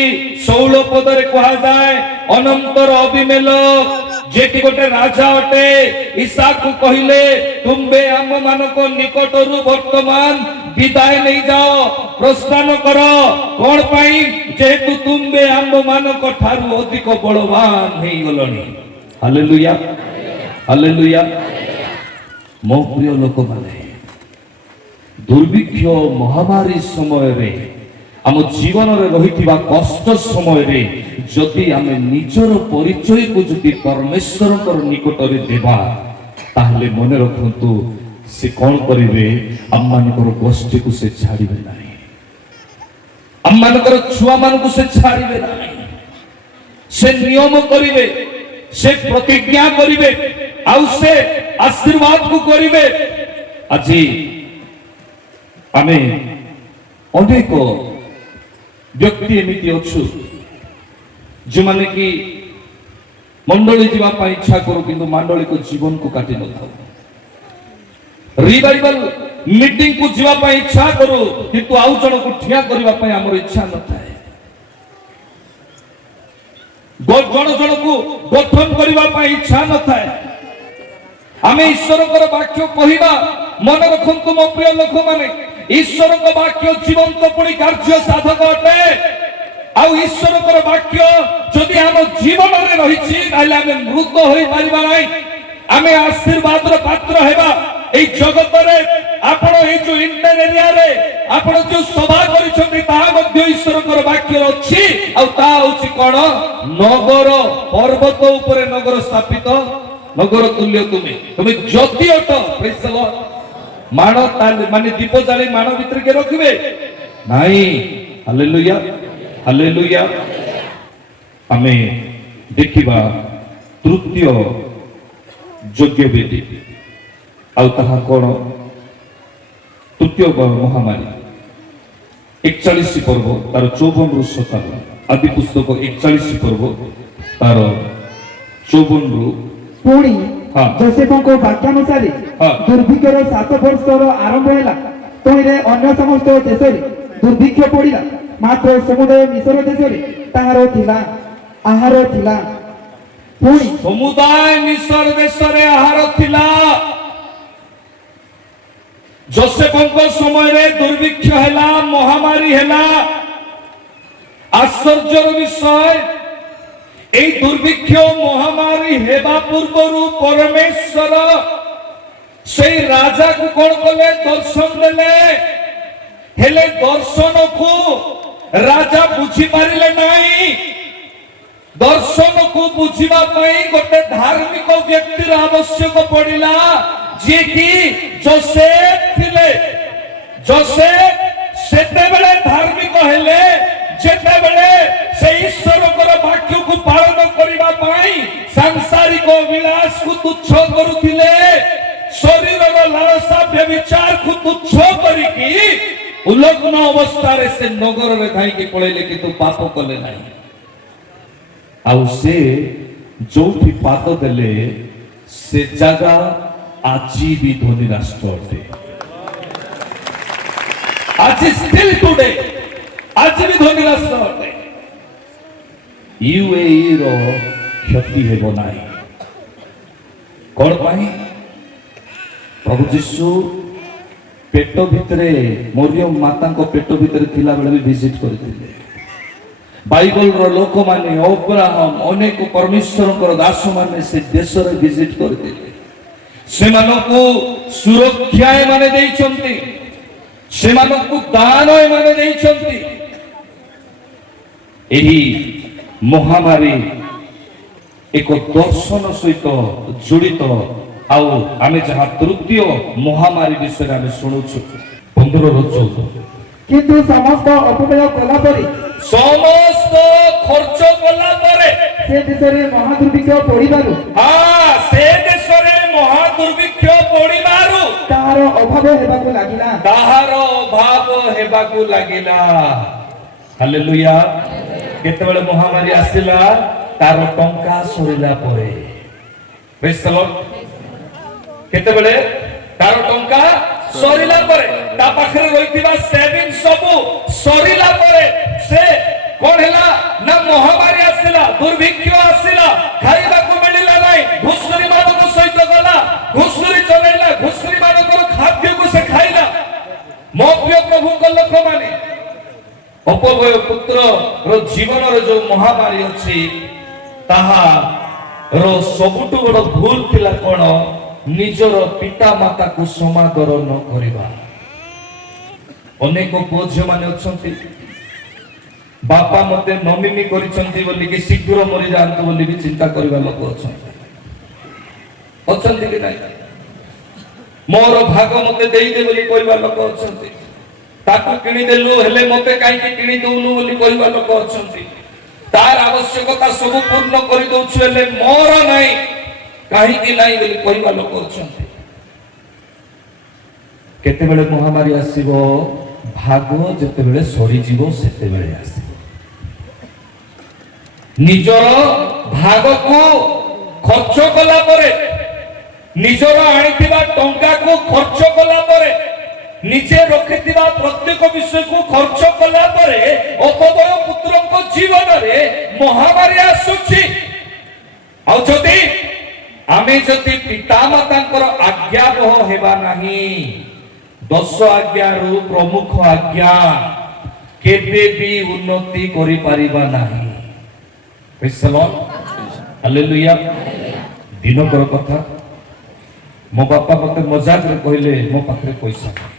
16 पदरे कहा जाए अनंतर अबिमेलेक जेकी गोटे राजा अटे ईसाक को कहिले तुमबे आम मानक निकटरु वर्तमान विदाय नहीं जाओ प्रस्थान करो कोन पाई जेतु तुमबे आम मानक ठारु अधिक बलवान हेई गलनी हालेलुया हालेलुया मो प्रिय लोक माने दुर्भिक्ष महामारी समय रे आम जीवन रे रहिथिबा कष्ट समय रे जदि आमे निजर परिचय को जदि परमेश्वर कर निकट रे देबा ताहले मने रखंतु से कोन करिवे हम मानकर गोष्ठी को से छाड़िबे नाही हम मानकर छुआ मान को से छाड़िबे नाही से नियम करिवे से प्रतिज्ञा करिवे आउ से आशीर्वाद को करिवे আজি आमे अनेक व्यक्ति एमिति अच्छु जो माने कि मंडली जीवा पाई इच्छा करू किंतु मंडली को जीवन को काटी न थाउ रिवाइवल मीटिंग को जीवा पाई इच्छा करू किंतु आउ जण को ठिया करबा पाई हमर इच्छा न थाए जण को गठन करबा पाई इच्छा न थाए आमे ईश्वर कर वाक्य कहिबा मन रखंतु मो प्रिय लोक माने ईश्वर को वाक्य जीवंत पुणी कार्य साधक अटे आउ ईश्वर को वाक्य जदि हम जीवन रे रहिछि ताले हम मृत होई परिबा नै आमे आशीर्वाद रो पात्र हेबा ए जगत रे आपण ए जो इंटर एरिया रे आपण जो सभा करिसथि ता मध्ये ईश्वर को वाक्य अछि आउ ता होछि कोन नगर पर्वत ऊपर नगर स्थापित नगर तुल्य तुम्हें ज्योति अट प्रेज़ द लॉर्ड माण माने दीप जाली माण भीतर के रखिबे नाही हालेलुया हालेलुया आमे देखिबा तृतीय योग्य वेदी आउ ताहा कोन तृतीय महामारी 41 पर्व तार 54 रु 57 आदि पुस्तक 41 पर्व तार 54 रु पुणी हाँ। जोसेफ को वाक्यानुसार हाँ। दुर्भिक्षर 7 वर्षर आरंभ हैला तोरे अन्य समस्त देश रे दुर्भिक्ष पड़िला मात्र समुदाय मिस्र देश रे ताहार थिला आहार थिला पुणी समुदाय मिस्र देश रे आहार थिला जोसेफ को समय रे दुर्भिक्ष हैला महामारी हैला आश्चर्यर विषय এই দুর্ভিক্ষ মহামারী হেবা পূর্বরু পরমেশ্বর সেই রাজা কো কোন কলে দর্শন দেলে হেলে দর্শন কো রাজা বুঝি পারিলে নাই দর্শন কো বুঝিবা পাই গোটে ধার্মিক ব্যক্তির আবশ্যক পড়িলা যে কি যোসেফ থিলে যোসেফ সেতেবেলে ধার্মিক হেলে যেতেবেলে সেই ईश्वर वाक्य को पालन करिबा पाई सांसारिक विलास को तुच्छ करुथिले शरीर रो लालसा व्यभिचार को तुच्छ करिकि उलग्न अवस्था रे से नगर रे धाई के पळेले किंतु पाप कले नाही आउ से जोठी पाप देले से जगह आजी भी धनी राष्ट्र अटे आज स्टिल टुडे आज भी धनी राष्ट्र अटे यूएई रो क्षति हेबो नाही कोन पाई प्रभु यीशु पेट भितरे मरियम माता को पेट भितरे थिला बेले भी विजिट करथिले ବାଇବଲର ଲୋକମାନେ ଅବ୍ରାହମ ଅନେକ ପରମେଶ୍ୱରଙ୍କର ଦାସମାନେ ସେ ଦେଶରେ ଭିଜିଟ କରିଥିଲେ। ସେମାନଙ୍କୁ ସୁରକ୍ଷା ଏମାନେ ଦେଇଛନ୍ତି, ସେମାନଙ୍କୁ ଦାନ ଏମାନେ ଦେଇଛନ୍ତି। ଏହି ମହାମାରୀ ଏକ ଦର୍ଶନ ସହିତ ଜଡ଼ିତ। ଆଉ ଆମେ ଯାହା ତୃତୀୟ ମହାମାରୀ ବିଷୟରେ ଆମେ ଶୁଣୁଛୁ 15:14। କିନ୍ତୁ ସମସ୍ତ ଅପବ୍ୟୟ କଲା ପରେ ସମସ୍ତ ଖର୍ଚ୍ଚ କଲା ପରେ ସେ ଦେଶରେ ମହାଦୁର୍ଭିକ୍ଷ ପଡ଼ିବାରୁ ସେ ଦେଶରେ ମହାଦୁର୍ଭିକ୍ଷ ପଡ଼ିବାରୁ ତାହାର ଅଭାବ ହେବାକୁ ଲାଗିଲା। ତାହାର ଅଭାବ ହେବାକୁ ଲାଗିଲା। ହାଲେଲୁୟା। କେତେବେଳେ ମହାମାରୀ ଆସିଲା? ତାର ଟଙ୍କା ସରିଲା ପରେ। ପ୍ରେଜ୍ ଦ ଲର୍ଡ। କେତେବେଳେ? ତାର ଟଙ୍କା ସରିଲା ପରେ, ତା ପାଖରେ ରହିଥିବା ସେଭିଂ ସବୁ ସରିଲା ପରେ ସେ କଣ ହେଲା ନା ମହାମାରୀ ଆସିଲା, ଦୁର୍ଭିକ୍ଷ ଆସିଲା, ଖାଇବାକୁ ମିଳିଲା ନାହିଁ, ଘୁଷୁରୀ ମାନଙ୍କ ସହିତ ଗଲା, ଘୁଷୁରୀ ଚଲେଇଲା, ଘୁଷୁରୀ ମାନଙ୍କର ଖାଦ୍ୟକୁ ସେ ଖାଇଲା। ମୋ ପ୍ରିୟ ପ୍ରଭୁଙ୍କ ଲୋକମାନେ, ଅପବୟ ପୁତ୍ରର ଜୀବନରେ ଯୋଉ ମହାମାରୀ ଅଛି ତାହାର ସବୁଠୁ ବଡ ଭୁଲ ଥିଲା କଣ? ନିଜର ପିତା ମାତାକୁ ସମାଦର ନ କରିବା। ଅନେକ ପୁଅ ଝିଅ ମାନେ ଅଛନ୍ତି, ବାପା ମତେ ନମିନି କରିଛନ୍ତି ବୋଲିକି ଶୀଘ୍ର ମରିଯାଆନ୍ତୁ ବୋଲିକି ଚିନ୍ତା କରିବା ଲୋକ ଅଛନ୍ତି କି ନାହିଁ? ମୋର ଭାଗ ମତେ ଦେଇଦେ ବୋଲି କହିବା ଲୋକ ଅଛନ୍ତି। ତାକୁ କିଣିଦେଲୁ ହେଲେ ମତେ କାହିଁକି କିଣି ଦଉନୁ ବୋଲି କହିବା ଲୋକ ଅଛନ୍ତି। ତାର ଆବଶ୍ୟକତା ସବୁ ପୂର୍ଣ୍ଣ କରିଦଉଛୁ ହେଲେ ମୋର ନାହିଁ, କାହିଁକି ନାହିଁ ବୋଲି କହିବା ଲୋକ ଅଛନ୍ତି। କେତେବେଳେ ମହାମାରୀ ଆସିବ? ଭାଗ ଯେତେବେଳେ ସରିଯିବ ସେତେବେଳେ ଆସିବ। ନିଜର ଭାଗକୁ ଖର୍ଚ୍ଚ କଲା ପରେ, ନିଜର ଆଣିଥିବା ଟଙ୍କାକୁ ଖର୍ଚ୍ଚ କଲା ପରେ, ନିଜେ ରଖିଥିବା ପ୍ରତ୍ୟେକ ବିଷୟକୁ ଖର୍ଚ୍ଚ କଲା ପରେ ଅପବୟ ପୁତ୍ରଙ୍କ ଜୀବନରେ ମହାମାରୀ ଆସୁଛି। ଆଉ ଯଦି ଆମେ ପିତାମାତାଙ୍କର ଆଜ୍ଞାବହ ହେବା ନାହିଁ, 10 ଆଜ୍ଞାରୁ ପ୍ରମୁଖ ଆଜ୍ଞା କେବେ ବି ଉନ୍ନତି କରିପାରିବା ନାହିଁ। ହାଲେଲୁୟା। ଦିନକର କଥା, ମୋ ବାପା ମତେ ମଜାକରେ କହିଲେ ମୋ ପାଖରେ ପଇସା ନାହିଁ।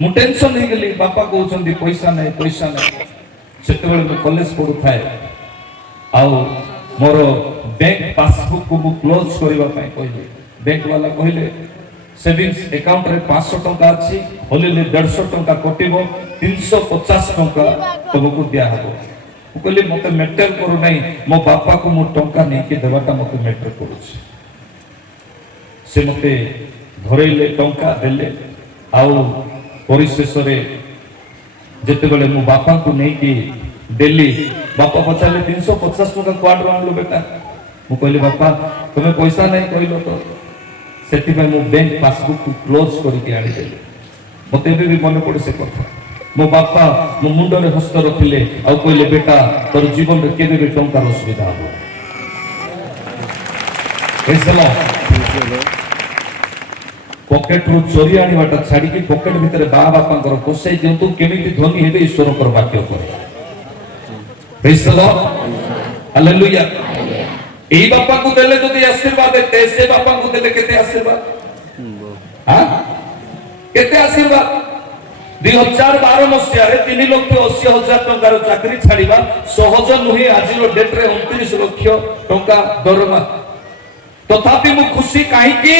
ମୁଁ ଟେନସନ ହେଇଗଲି, ବାପା କହୁଛନ୍ତି ପଇସା ନାହିଁ ପଇସା ନାହିଁ। ସେତେବେଳେ ମୁଁ କଲେଜ ପଢୁଥାଏ, ଆଉ ମୋର ବ୍ୟାଙ୍କ ପାସବୁକକୁ ମୁଁ କ୍ଲୋଜ କରିବା ପାଇଁ କହିଲି। ବ୍ୟାଙ୍କ ବାଲା କହିଲେ ସେଭିଂସ ଆକାଉଣ୍ଟରେ 500 ଟଙ୍କା ଅଛି, ହଲିଲେ 150 ଟଙ୍କା କଟିବ, 350 ଟଙ୍କା ତମକୁ ଦିଆହବ। ମୁଁ କହିଲି ମତେ ମ୍ୟାଟର କରୁନାହିଁ, ମୋ ବାପାକୁ ମୁଁ ଟଙ୍କା ନେଇକି ଦେବାଟା ମତେ ମ୍ୟାଟର କରୁଛି। ସେ ମତେ ଧରେଇଲେ, ଟଙ୍କା ଦେଲେ। ଆଉ ପରିଶେଷରେ ଯେତେବେଳେ ମୁଁ ବାପାଙ୍କୁ ନେଇକି ଦେଲି, ବାପା ପଚାରିଲେ 350 ଟଙ୍କା କୁଆଡୁ ଆଣିଲୁ ବେଟା? ମୁଁ କହିଲି ବାପା ତମେ ପଇସା ନାହିଁ କହିଲ ତ, ସେଥିପାଇଁ ମୁଁ ବ୍ୟାଙ୍କ ପାସବୁକକୁ କ୍ଲୋଜ କରିକି ଆଣିଦେଲି। ମତେ ଏବେ ବି ମନେ ପଡେ ସେ କଥା। ମୋ ବାପା ମୋ ମୁଣ୍ଡରେ ହସ୍ତ ରଖିଲେ, ଆଉ କହିଲେ ବେଟା ତୋର ଜୀବନରେ କେବେ ବି ଟଙ୍କାର ଅସୁବିଧା ହବ। ପକେଟରୁ ଚୋରି ଆଣିବାଟା ଛାଡିକି ପକେଟ ଭିତରେ ବାପାଙ୍କର ପୋଷାଇ ଦିଅନ୍ତୁ, କେମିତି ଧନୀ ହେବେ ଈଶ୍ୱରଙ୍କର ବାକ୍ୟ କରେ। ହାଲେଲୁୟା। ଏଇ ବାପାଙ୍କୁ ଦେଲେ ଯଦି ଆଶୀର୍ବାଦ, ସେ ବାପାଙ୍କୁ ଦେଲେ କେତେ ଆଶୀର୍ବାଦ, କେତେ ଆଶୀର୍ବାଦ। 2012 ମସିହାରେ 3,80,000 ଟଙ୍କାର ଚାକିରି ଛାଡିବା ସହଜ ନୁହେଁ। ଆଜିର ଡେଟରେ 29 ଲକ୍ଷ ଟଙ୍କା ଦରମା। ତଥାପି ମୁଁ ଖୁସି, କାହିଁକି?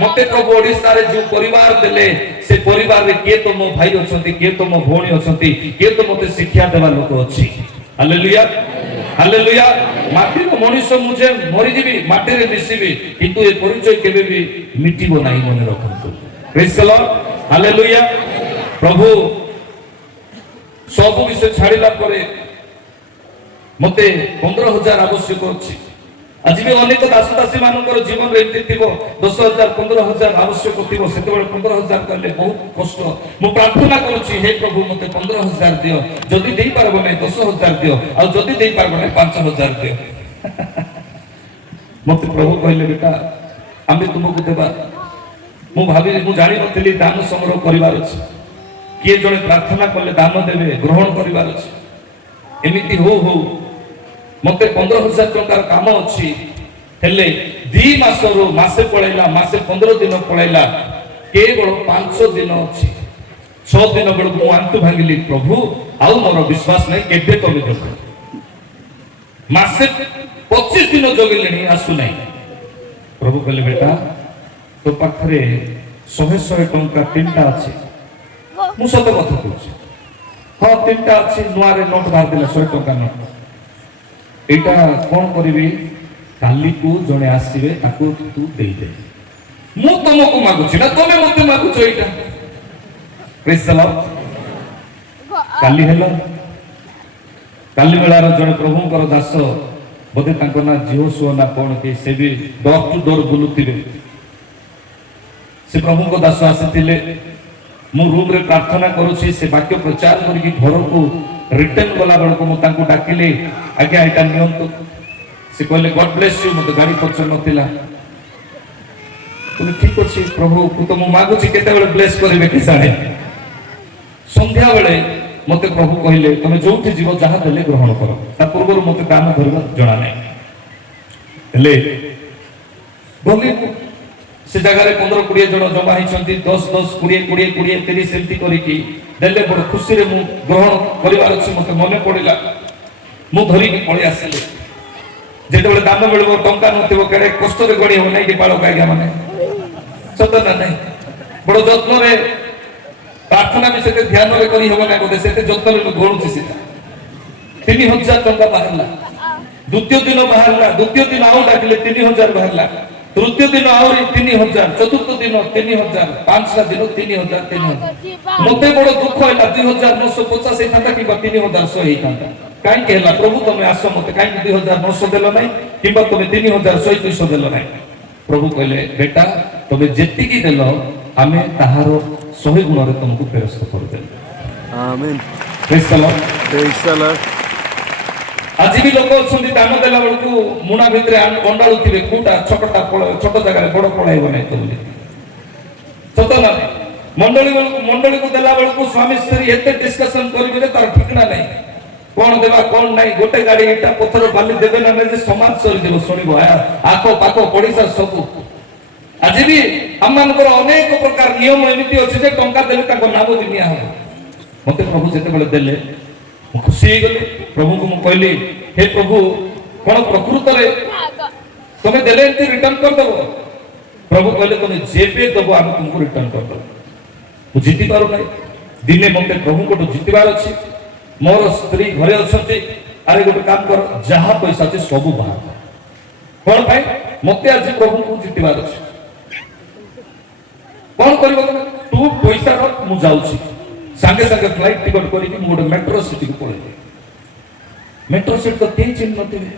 ମତେ ପ୍ରଭୁ ଓଡ଼ିଶାରେ ଯୋଉ ପରିବାର ଦେଲେ, ସେ ପରିବାରରେ କିଏ ତ ମୋ ଭାଇ ଅଛନ୍ତି, କିଏ ତ ମୋ ଭଉଣୀ ଅଛନ୍ତି, କିଏ ତ ମତେ ଶିକ୍ଷା ଦେବା ଲୋକ ଅଛି। Hallelujah hallelujah. ମାଟିର ମଣିଷ ମୁଁ ଯେ ମରିଯିବି, ମାଟିରେ ମିଶିବି, କିନ୍ତୁ ଏ ପରିଚୟ କେବେ ବି ମିଟିବ ନାହିଁ, ମନେ ରଖନ୍ତୁ। ପ୍ରେଜ୍ ଦ ଲର୍ଡ। ହାଲେଲୁୟା। ପ୍ରଭୁ ସବୁ ବିଷୟ ଛାଡ଼ିଲା ପରେ ମତେ 15,000 ଆବଶ୍ୟକ ଅଛି। ଆଜି ବି ଅନେକ ଦାସଦାସୀ ମାନଙ୍କର ଜୀବନରେ ଏମିତି ଥିବ, 10,000 15,000 ଆବଶ୍ୟକ ଥିବ। ସେତେବେଳେ 15,000 କଲେ ବହୁତ କଷ୍ଟ। ମୁଁ ପ୍ରାର୍ଥନା କରୁଛି, ହେ ପ୍ରଭୁ ମତେ 15,000 ଦିଅ, ଯଦି ଦେଇପାରିବ ନାହିଁ 10,000 ଦିଅ, ଆଉ ଯଦି ଦେଇପାରିବ ନାହିଁ 5,000 ଦିଅ। ମତେ ପ୍ରଭୁ କହିଲେ ବେଟା ଆମେ ତୁମକୁ ଦେବା। ମୁଁ ଭାବିଲି, ମୁଁ ଜାଣିନଥିଲି ଦାନ ସଂଗ୍ରହ କରିବାର ଅଛି। କିଏ ଜଣେ ପ୍ରାର୍ଥନା କଲେ ଦାନ ଦେବେ, ଗ୍ରହଣ କରିବାର ଅଛି। ଏମିତି ହଉ ହଉ ମତେ 15,000 ଟଙ୍କାର କାମ ଅଛି, ହେଲେ 2 ମାସରୁ ମାସେ ପଳେଇଲା, ମାସେ 15 ଦିନ ପଳେଇଲା, କେବଳ 5 ଦିନ ଅଛି। 6 ଦିନ ବେଳକୁ ମୁଁ ଆଣ୍ଠୁ ଭାଙ୍ଗିଲି, ପ୍ରଭୁ ଆଉ ମୋର ବିଶ୍ୱାସ ନାହିଁ, କେବେ ତମେ ଦେଖ। ମାସେ 25 ଦିନ ଜଗିଲେଣି, ଆସୁନାହିଁ। ପ୍ରଭୁ କହିଲେ ବେଟା ତୋ ପାଖରେ 100 ଟଙ୍କା 3ଟା ଅଛି। ମୁଁ ସତ କଥା କହୁଛି, ହଁ 3ଟା ଅଛି। ନୂଆରେ ନୋଟ ବାହାର ଦେଲା 100 ଟଙ୍କା ନୋଟ। ଏଇଟା କଣ କରିବି, କାଲିକୁ ଜଣେ ଆସିବେ, ତାକୁ ତୁ ଦେଇଦେ। ମୁଁ ତମକୁ ମାଗୁଛି ନା ତମେ ମତେ ମାଗୁଛ ଏଇଟା? ପ୍ରେଜ୍ ଦ ଲର୍ଡ। କାଲି ହେଲା, କାଲି ବେଳାର ଜଣେ ପ୍ରଭୁଙ୍କର ଦାସ, ବୋଧେ ତାଙ୍କ ନାଁ ଜିହୋଶୁଆ ନା କଣ କି, ସେ ବି ଡୋର ଟୁ ଡୋର ବୁଲୁଥିବେ। ସେ ପ୍ରଭୁଙ୍କ ଦାସ ଆସିଥିଲେ, ମୁଁ ରୁମ୍ରେ ପ୍ରାର୍ଥନା କରୁଛି, ସେ ବାକ୍ୟ ପ୍ରଚାର କରିକି ଘରକୁ ରିଟର୍ନ ଗଲା ବେଳକୁ ମୁଁ ତାଙ୍କୁ ଡାକିଲି, ଆଜ୍ଞା ଏଇଟା ନିଅନ୍ତୁ। ସେ କହିଲେ ଗଡ୍ ବ୍ଲେସ୍ ୟୁ। ମତେ ଗାଡି ପଛରେ ନଥିଲା, କହିଲେ ଠିକ ଅଛି ପ୍ରଭୁକୁ ତ ମୁଁ ମାଗୁଛି, କେତେବେଳେ ବ୍ଲେସ୍ କରିବେ କି ଜାଣେ। ସନ୍ଧ୍ୟା ବେଳେ ମତେ ପ୍ରଭୁ କହିଲେ ତମେ ଯୋଉଠି ଯିବ ଯାହା ଦେଲେ ଗ୍ରହଣ କର। ତା ପୂର୍ବରୁ ମତେ ଦାନ ଧରିବା ଜଣା ନାହିଁ। ହେଲେ ଗଲି, ସେ ଜାଗାରେ 15-20 ଜଣ ଜମା ହେଇଛନ୍ତି, 10-10, 20-20, 20-30 ଏମିତି କରିକି ଦେଲେ। ବଡ ଖୁସିରେ ମୁଁ ଗ୍ରହଣ କରିବାର ଅଛି, ମତେ ମନେ ପଡିଲା। ମୁଁ ଧରିକି ପଳେଇ ଆସିଲି। ଯେତେବେଳେ ଦାନ ମିଳିବ, ଟଙ୍କା ନଥିବ, କେଡ଼େ କଷ୍ଟରେ ଗଣି ହବ ନାଇଁ କି ବାଳକ ଆଜ୍ଞା ମାନେ, ସତ ନା ନାଇଁ? ବଡ ଯତ୍ନରେ ପ୍ରାର୍ଥନା ବି ସେତେ ଧ୍ୟାନରେ କରି ହବ ନା, ବୋଧେ ସେତେ ଯତ୍ନରେ ମୁଁ ଗଣୁଛି। ସେଟା 3,000 ଟଙ୍କା ବାହାରିଲା। ଦ୍ୱିତୀୟ ଦିନ ବାହାରିଲା, ଦ୍ୱିତୀୟ ଦିନ ଆଉ ଡାକିଲେ 3,000 ବାହାରିଲା। ତୃତୀୟ ଦିନ ଆହୁରି 3,000, ଚତୁର୍ଥ ଦିନ 3,000, 5ଟା ଦିନ 3,000, 3,000। ମତେ ବଡ ଦୁଃଖ ହେଲା, 2,950 ହେଇଥାନ୍ତା କିମ୍ବା 3,100 ହେଇଥାନ୍ତା। କାହିଁକି ହେଲା ପ୍ରଭୁ, ତମେ ଆସ, ମତେ କାହିଁକି 2,900 ଦେଲ ନାହିଁ କିମ୍ବା ତମେ 3,100, 200 ଦେଲ ନାହିଁ? ପ୍ରଭୁ କହିଲେ ବେଟା ତମେ ଯେତିକି ଦେଲ, ଆମେ ତାହାର 100 ଗୁଣରେ ତମକୁ ଫେରସ୍ତ କରିଦେଲୁ। Amen. ପ୍ରେଜ୍ ଦ ଲର୍ଡ। Praise the Lord. ଆଜି ବି ଲୋକ ଅଛନ୍ତି, ଦାନ ଦେଲା ବେଳକୁ ମୁଣା ଭିତରେ ଅଣ୍ଡାଳୁଥିବେ, କୋଉଟା ଛୋଟଟା ଛୋଟ ଜାଗାରେ ବଡ ପଳାଇବ ନାହିଁ ତ ବୋଲି। ସତ ନା? ମଣ୍ଡଳୀକୁ ଦେଲା ବେଳକୁ ସ୍ୱାମୀ ସ୍ତ୍ରୀ ଏତେ ଡିସ୍କସନ କରିବେ ଯେ ତାର ଠିକଣା ନାହିଁ, କଣ ଦେବା କଣ ନାହିଁ। ଗୋଟେ ଗାଡି ଇଟା ପଥର ବାଲି ଦେବେ ନା ନାହିଁ ଯେ ସମାଜ ସରିଯିବ, ଶୁଣିବ ଆଖ ପାଖ ପଡିଶା ସବୁ। ଆଜି ବି ଆମମାନଙ୍କର ଅନେକ ପ୍ରକାର ନିୟମ ଏମିତି ଅଛି ଯେ ଟଙ୍କା ଦେଲେ ତାଙ୍କ ନାମ ବି ନିଆ ହବ। ମତେ ପ୍ରଭୁ ଯେତେବେଳେ ଦେଲେ ମୁଁ ଖୁସି ହେଇଗଲି। ପ୍ରଭୁଙ୍କୁ ମୁଁ କହିଲି, ହେ ପ୍ରଭୁ କଣ ପ୍ରକୃତରେ ତମେ ଦେଲେ ଏମିତି ରିଟର୍ନ କରିଦବ? ପ୍ରଭୁ କହିଲେ ତମେ ଯେବେ ଦବ ଆମେ ତୁମକୁ ରିଟର୍ନ କରିଦବ। ମୁଁ ଜିତି ପାରୁନାହିଁ। ଦିନେ ମତେ ପ୍ରଭୁଙ୍କଠୁ ଜିତିବାର ଅଛି। ମୋର ସ୍ତ୍ରୀ ଘରେ ଅଛନ୍ତି, ଆରେ ଗୋଟେ କାମ କର, ଯାହା ପଇସା ଅଛି ସବୁ ବାହାର କର। କଣ ପାଇଁ? ମତେ ଆଜି ପ୍ରଭୁଙ୍କୁ ଜିତିବାର ଅଛି। କଣ କରିବ ତମେ? ତୁ ପଇସା ରଖ, ମୁଁ ଯାଉଛି। ସାଙ୍ଗେ ସାଙ୍ଗେ ଫ୍ଲାଇଟ୍ ଟିକଟ କରିକି ମୁଁ ଗୋଟେ ମେଟ୍ରୋ ସିଟିକୁ ପଳେଇଲି। ମେଟ୍ରୋ ସିଟି ତ କେହି ଚିହ୍ନି ନଥିବେ।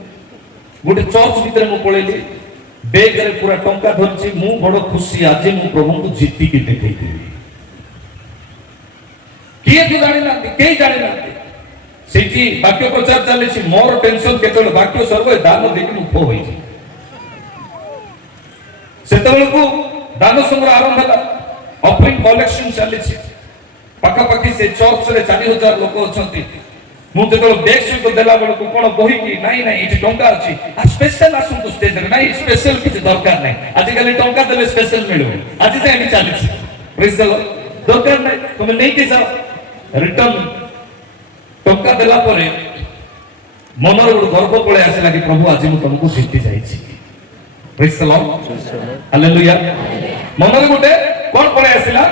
ଗୋଟେ ଚର୍ଚ୍ଚ ଭିତରେ ମୁଁ ପଳେଇଲି, ବେଗରେ ପୁରା ଟଙ୍କା ଧରିଛି। ମୁଁ ବଡ ଖୁସି, ଆଜି ମୁଁ ପ୍ରଭୁଙ୍କୁ ଜିତିକି ଦେଖେଇଥିଲି। କିଏ ବି ଜାଣିନାହାନ୍ତି, କେହି ଜାଣିନାହାନ୍ତି। ସେଇଠି ବାକ୍ୟ ପ୍ରଚାର ଚାଲିଛି। ମୋର ଟେନସନ କେତେବେଳେ ବାକ୍ୟ ସର୍ବ ଦାନ ଦେଇକି ମୁଁ ଫୋ ହୋଇଛି। ସେତେବେଳକୁ ଦାନ ସଂଗ୍ରହ ଆରମ୍ଭ ହେଲା, ଅଫରିଂ କଲେକ୍ସନ ଚାଲିଛି। ପାଖାପାଖି ସେ ଚର୍ଚ୍ଚରେ 4,000 ଲୋକ ଅଛନ୍ତି। ମୁଁ ଯେତେବେଳେ ବେଗ ସହିତ ଦେଲା ବେଳକୁ କଣ କହିକି, ନାଇଁ ନାଇଁ ଏଠି ଟଙ୍କା ଅଛି, ସ୍ପେଶାଲ ଆସନ୍ତୁ ଷ୍ଟେଜରେ। ନାଇଁ ସ୍ପେଶାଲ କିଛି ଦରକାର ନାହିଁ, ଆଜିକାଲି ଟଙ୍କା ଦେଲେ ସ୍ପେଶାଲ ମିଳିବ। ଆଜି ଯାଏ ଏଠି ଚାଲିଛି। ପ୍ରେଜ୍ ଦ ଲର୍ଡ। ଦରକାର ନାହିଁ, ତମେ ନେଇକି ଯାଅ। ରିଟର୍ନ ଟଙ୍କା ଦେଲା ପରେ ମନରେ ଗୋଟେ ଗର୍ବ ପଳେଇ ଆସିଲା କି ପ୍ରଭୁ ଆଜି ମୁଁ ତମକୁ ଜିତି ଯାଇଛି। ପ୍ରେଜ୍ ଦ ଲର୍ଡ। ହାଲେଲୁୟା। ମନରେ ଗୋଟେ କଣ ପଳେଇ ଆସିଲା?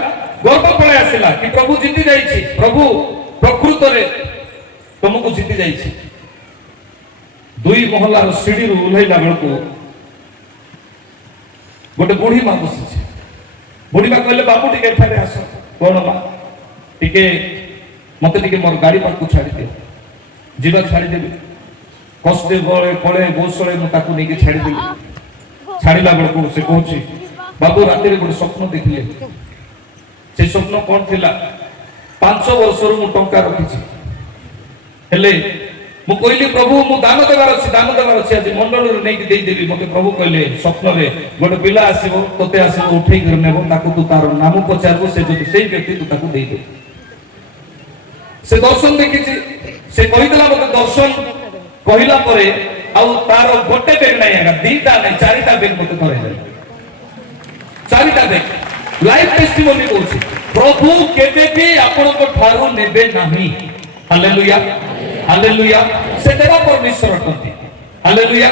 ଗର୍ବ ପଳେଇ ଆସିଲା କି ପ୍ରଭୁ ଜିତି ଯାଇଛି। ପ୍ରଭୁ ପ୍ରକୃତରେ ତମକୁ ଜିତି ଯାଇଛି। 2 ମହଲାର ସିଡିରୁ ଓହ୍ଲାଇଲା ବେଳକୁ ଗୋଟେ ବୁଢୀ ମା ବସିଛି। ବୁଢୀ ମା କହିଲେ, ବାବୁ ଟିକେ ଏଠାରେ ଆସ। କଣ ମା? ଟିକେ ମତେ ଟିକେ ମୋର ଗାଡି ପାଖକୁ ଛାଡିଦିଅ, ଯିବା ଛାଡିଦେବି। କଷ୍ଟେ ବଳେ ପଳେ ବୌଶଳେ ମୁଁ ତାକୁ ନେଇକି ଛାଡିଦେଲି। ଛାଡିଲା ବେଳକୁ ସେ କହୁଛି, ବାବୁ ରାତିରେ ଗୋଟେ ସ୍ୱପ୍ନ ଦେଖିଲେ। ସେ ସ୍ୱପ୍ନ କଣ ଥିଲା? 5 ବର୍ଷରୁ ମୁଁ ଟଙ୍କା ରଖିଛି, ହେଲେ ମୁଁ କହିଲି ପ୍ରଭୁ ମୁଁ ଦାନ ଦେବାର ଅଛି, ଦାନ ଦେବାର ଅଛି, ଆଜି ମଣ୍ଡଳରୁ ନେଇକି ଦେଇଦେବି। ମତେ ପ୍ରଭୁ କହିଲେ ସ୍ୱପ୍ନରେ ଗୋଟେ ପିଲା ଆସିବ, ତତେ ଆସିବ ଉଠେଇକି ନେବ, ତାକୁ ତୁ ତାର ନାମ ପଚାରିବୁ, ସେ ଯଦି ସେଇ ବ୍ୟକ୍ତି ତୁ ତାକୁ ଦେଇଦେବୁ। ସେ ଦର୍ଶନ ଦେଖିଛି। से कहितला मते दर्शन कहिला परे आउ तार गोटे बेग नाही आगा दीटा नाही चारिटा बेग मते धरैले चारिटा बेग लाइव टेस्टिमोनी कहूची प्रभु केबे भी आपण को ठारो नेबे नाही हालेलुया हालेलुया से देवा परमेश्वर अटंती हालेलुया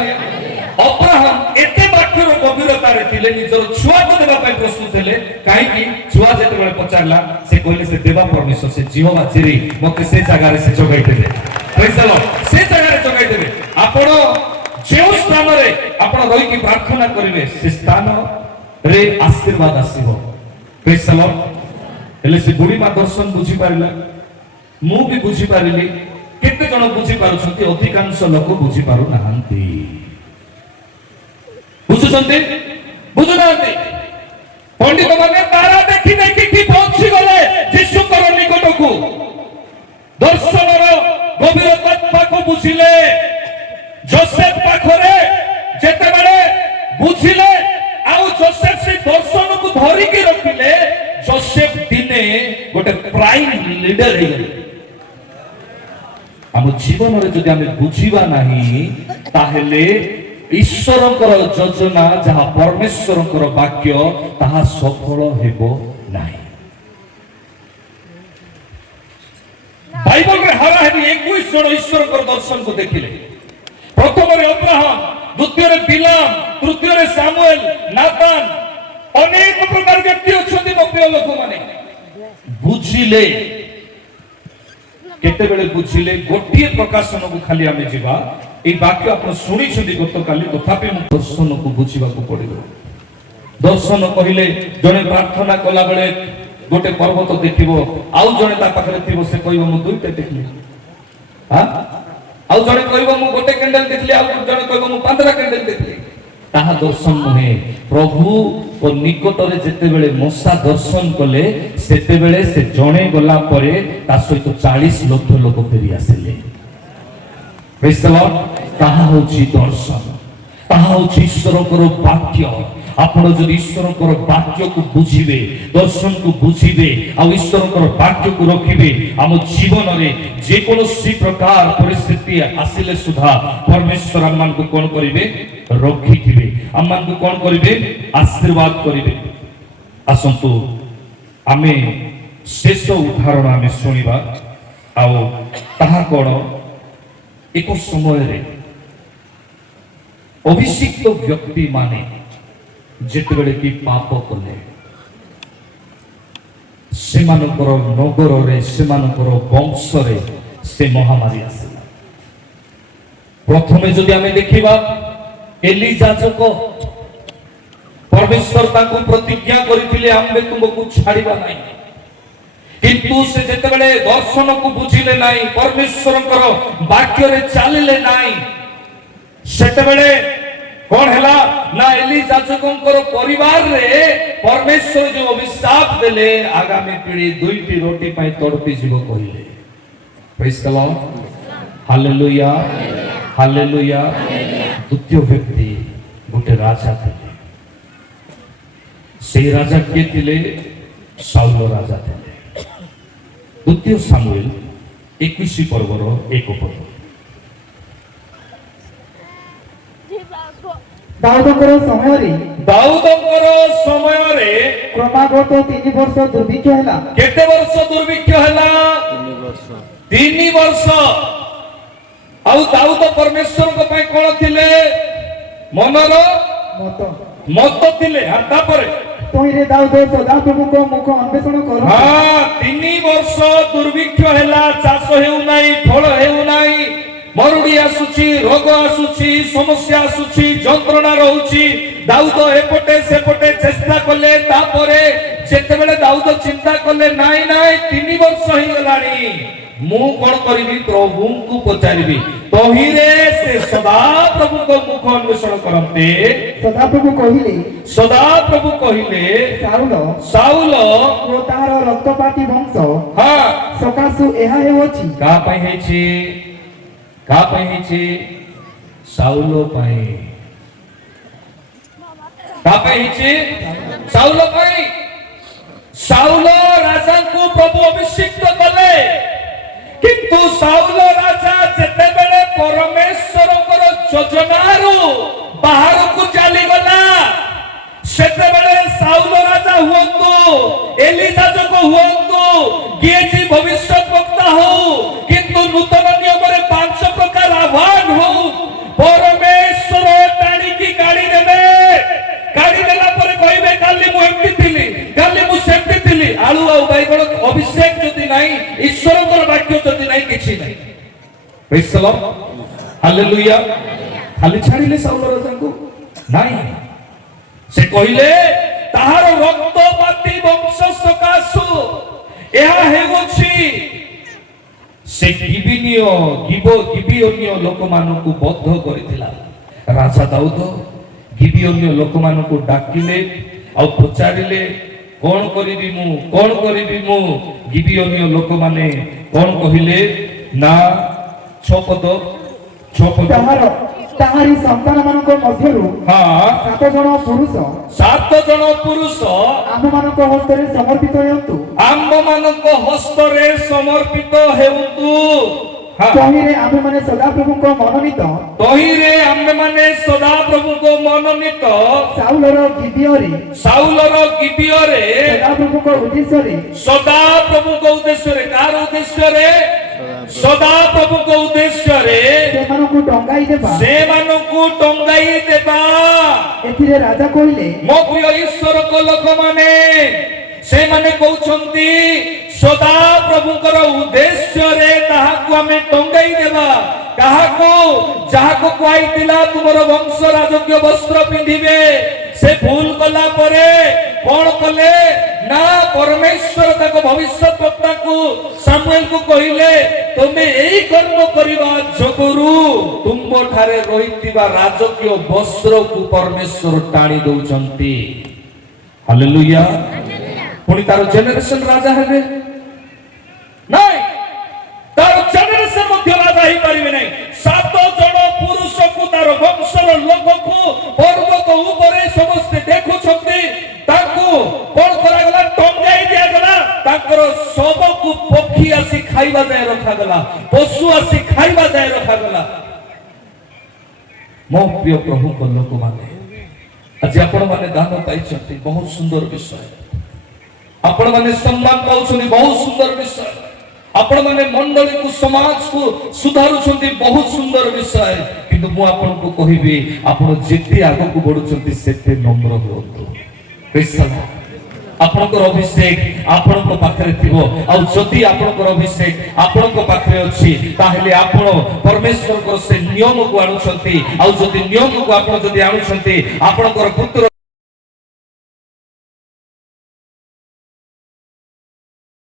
अब्राहम एते बाक्यर गभीरता रे थिले निजर छुआ को देबा पय प्रस्तुत हेले काहे कि छुआ जेते बेले पचारला से कहले से देवा परमेश्वर से जीवा चिरी मते से जगह रे से जोगाई देबे प्रेज द लॉर्ड से जगह रे जोगाई देबे आपण जे स्थान रे आपण रही की प्रार्थना करिवे से स्थान रे आशीर्वाद आसीबो प्रेज द लॉर्ड हेले से बुढ़ी मा दर्शन बुझी पारिला मु भी बुझी पारिली केते जण बुझी पारुछंती अधिकांश लोक बुझी पारु नाहंती बुझुछंती बुझुनाहंती पंडित माने तारा देखि देखि कि पहुंची गले यीशुकर निकट को दर्शनर गभीरता पाखो बुझिले जोसेफ पाखरे जेते बेले बुझिले आउ जोसेफ से दर्शन को धरि के रखिले जोसेफ दिने गोटे प्राइम लीडर हे गले हम जीवन रे जदि हम बुझिबा नाही ताहेले ईश्वरकर योजना जहा परमेश्वरकर वाक्य ताहा सफल हेबो नाही बाइबल रे हरा हेबी 21 जण ईश्वरकर दर्शन को देखिले प्रथम रे अब्राहम द्वितीय रे बिलाम तृतीय रे सामुएल नातान अनेक प्रकार व्यक्ति अछंती प्रिय लोक माने बुझिले केते बेले बुझिले गोटिए प्रकाशन को खाली आमे जिबा ए वाक्य आपण सुनी छथि गतकाली तथापि दर्शन को बुझिबा को पड़िबो दर्शन कहिले जने प्रार्थना कला बेले गोटे पर्वत देखिबो आउ जने ता पाखरे थिबो से कहबो मु दुइटा देखली हां आउ जने कहबो मु गोटे कैंडल देखली आउ जने कहबो मु 15 कैंडल देखली ताहा दर्शन नहे प्रभु ओ निकट रे जेते बेले मौसा दर्शन कले सेते बेले से जणे गला परे ता सहित 40 लाख लोक फेरी आसिले प्रेज द लॉर्ड ताहा होची दर्शन ताहा होची ईश्वरकर वाक्य आपण जदि ईश्वरकर वाक्य को बुझिबे दर्शन को बुझिबे आ ईश्वरकर वाक्य को रखिबे हम जीवन रे जे कोनोसी प्रकार परिस्थिति आसिले सुधा परमेश्वर हमन को कोन करिवे रखिथिबे हमन को कोन करिवे आशीर्वाद करिवे आसंतु आमे शेष उदाहरण आमे सुनिबा आ ताहा कोन एक समय रे अभिषिक्त व्यक्ति माने जेतेबेले की पाप कले सेमानकर नगर रे सेमानकर वंश रे से महामारी आसिला प्रथमे जदि आमे देखिबा एलिजाजक परमेश्वर ताकू प्रतिज्ञा करिथिले आम्बे तुमको छाड़िबा नाही किंतु से जेतेबेले दर्शन को बुझिले नाही परमेश्वरकर वाक्य रे चालिले नाही सेतेबेले कौन हैला ना एलिजाजकंकर परिवार रे परमेश्वर जो अभिशाप देले आगामी पीढ़ी दुईटी रोटी पाई तड़पी जीवो कहिले praise the Lord hallelujah hallelujah द्वितीय व्यक्ति गोटे राजा थिले से राजा के थिले शाऊल राजा थिले द्वितीय सामुएल 21 पर्वर 1 पद दाऊदकर समय रे क्रमागत 3 वर्ष दुर्भिक्ष हैला केते वर्ष दुर्भिक्ष हैला 3 वर्ष आउ दाऊद परमेश्वर को पय कोन थिले मनर मत थिले हाता पर तोइरे दाऊद सदा प्रभु को मुख अन्वेषण करो हां 3 वर्ष दुर्भिक्ष हैला चाष हेउ नाही फल हेउ नाही मरुड़ी आसुची रोग आसुची समस्या आसुची जंत्रणा रहउची दाऊद एपटे सेपटे चेष्टा कले तापरे जेतेबेले दाऊद चिंता कले नाई नाई 3 वर्ष ही गलानी मु कोन करिबी प्रभु को पचारिबी तहिरे से सदा प्रभु को मुख अन्वेषण करते सदा प्रभु कहिले साउल ओ तार रक्तपाती वंश हां सकासु एहा हेउची का पई हेची का पई छी साउल पई का पई छी साउल पई साउल राजा को प्रभु अभिषिक्त कले किंतु साउल राजा ଯୋଜନାରୁ ବାହାରକୁ ଚାଲିଗଲା। ସେତେବେଳେ ସାଉଲ ରାଜା ହୁଅନ୍ତୁ, ଏଲିଯାଜକ ହୁଅନ୍ତୁ, କିଏ ଯେ ଭବିଷ୍ୟତ ବକ୍ତା ହଉ, କିନ୍ତୁ ନୂତନ ନିୟମରେ 5 ପ୍ରକାର ଆହ୍ୱାନ ହଉ, ପରମେଶ୍ୱର ଟାଣିକି କାଢି ଦେବେ। କାଢି ଦେଲା ପରେ କହିବେ କାଲି ମୁଁ ଏମିତି ଥିଲି, କାଲି ମୁଁ ସେମିତି ଥିଲି। ଆଳୁ ଆଉ ବାଇଗଣ ଅଭିଷେକ ଯଦି ନାହିଁ, ଈଶ୍ୱରଙ୍କର ବାକ୍ୟ ଯଦି ନାହିଁ, କିଛି ନାହିଁ। ପ୍ରେଜ୍ ଦ ଲର୍ଡ, ହାଲେଲୁୟା। ଖାଲି ଛାଡ଼ିଲେ ସାଉଲ ରାଜାଙ୍କୁ ନାହିଁ, ସେ କହିଲେ ତାହାର ରକ୍ତପାତୀ ବଂଶ ସକାଶୁ ଏହା ହେଉଅଛି। ସେ ଗିବିଓନୀୟ ଲୋକମାନଙ୍କୁ ବଦ୍ଧ କରିଥିଲା। ରାଜା ଦାଉଦ ଗିବିଓନୀୟ ଲୋକମାନଙ୍କୁ ଡାକିଲେ ଆଉ ପଚାରିଲେ କଣ କରିବି ମୁଁ, କଣ କରିବି ମୁଁ? ଗିବିଓନୀୟ ଲୋକମାନେ କଣ କହିଲେ ନା 6 ପଦ ତାହାରି ସନ୍ତାନ ମାନଙ୍କ ମଧ୍ୟରୁ 7 ଜଣ ପୁରୁଷ ଆମମାନଙ୍କ ହସ୍ତରେ ସମର୍ପିତ ହେଉନ୍ତୁ। ଆମ୍ଭମାନଙ୍କ ହସ୍ତରେ ସମର୍ପିତ ହେଉନ୍ତୁ। ତହିଁରେ ଆମ୍ଭେମାନେ ସଦାପ୍ରଭୁଙ୍କ ମନୋନୀତ ସାଉଲର ଗିବିୟରେ ସଦାପ୍ରଭୁଙ୍କ ଉଦ୍ଦେଶ୍ୟରେ କାହାର ଉଦ୍ଦେଶ୍ୟରେ? ସଦାପ୍ରଭୁଙ୍କ ଉଦ୍ଦେଶ୍ୟରେ ସେମାନଙ୍କୁ ଟଙ୍ଗାଇ ଦେବା। ଏଥିରେ ରାଜା କହିଲେ, ମୋ ପ୍ରିୟ ଈଶ୍ୱରଙ୍କ ଲୋକମାନେ, ସେମାନେ କହୁଛନ୍ତି ସଦାପ୍ରଭୁଙ୍କର ଉଦ୍ଦେଶ୍ୟରେ ତାହାକୁ ଆମେ ଟଙ୍ଗାଇ ଦେବା। କାହାକୁ? ଯାହାକୁ କୁହାଇଥିଲା ତୁମର ବଂଶ ରାଜକୀୟ ବସ୍ତ୍ର ପିନ୍ଧିବେ। ସେ ଭୁଲ କଲା ପରେ କଣ କଲେ ନା ପରମେଶ୍ୱର ତାଙ୍କ ଭବିଷ୍ୟତ ବକ୍ତାକୁ ସାମୁଏଲକୁ କହିଲେ ତୁମେ ଏଇ କର୍ମ କରିବା ଯୋଗୁରୁ ତୁମ୍ଭ ଠାରେ ରହିଥିବା ରାଜକୀୟ ବସ୍ତ୍ରକୁ ପରମେଶ୍ୱର ଟାଣି ଦଉଛନ୍ତି। ହାଲେଲୁୟା। ପୁଣି ତାର ଜେନେରେସନ ରାଜା ହେବେ ନାଇଁ, ତାର ଜେନେରେସନ ମଧ୍ୟ ରାଜା ହେଇପାରିବେ ନାହିଁ। 7 ଜଣ ପୁରୁଷକୁ ତାର ବଂଶର ଲୋକକୁ ପର୍ବତ ଉପରେ ସମସ୍ତେ ଦେଖୁଛନ୍ତି। ତାଙ୍କୁ କଣ କରାଗଲା? ଟଙ୍ଗାଇ ଦିଆଗଲା। ତାଙ୍କର ଶବକୁ ପକ୍ଷୀ ଆସି ଖାଇବା ଯାଏ ରଖାଗଲା, ପଶୁ ଆସି ଖାଇବା ଯାଏ ରଖାଗଲା। ମୋ ପ୍ରିୟ ପ୍ରଭୁଙ୍କ ଲୋକମାନେ, ଆଜି ଆପଣମାନେ ଦାନ ପାଇଛନ୍ତି, ବହୁତ ସୁନ୍ଦର ବିଷୟ। ଆପଣମାନେ ସମ୍ମାନ ପାଉଛନ୍ତି, ବହୁତ ସୁନ୍ଦର ବିଷୟ। ଆପଣମାନେ ମଣ୍ଡଳୀକୁ ସମାଜକୁ ସୁଧାରୁଛନ୍ତି, ବହୁତ ସୁନ୍ଦର ବିଷୟ। କିନ୍ତୁ ମୁଁ ଆପଣଙ୍କୁ କହିବି, ଆପଣ ଯେତେ ଆଗକୁ ବଢୁଛନ୍ତି ସେତେ ନମ୍ର ହୁଅନ୍ତୁ। ଆପଣଙ୍କର ଅଭିଷେକ ଆପଣଙ୍କ ପାଖରେ ଥିବ, ଆଉ ଯଦି ଆପଣଙ୍କର ଅଭିଷେକ ଆପଣଙ୍କ ପାଖରେ ଅଛି ତାହେଲେ ଆପଣ ପରମେଶ୍ୱରଙ୍କର ସେ ନିୟମକୁ ଆଣୁଛନ୍ତି। ଆଉ ଯଦି ନିୟମକୁ ଆପଣ ଯଦି ଆଣୁଛନ୍ତି, ଆପଣଙ୍କର ପୁତ୍ର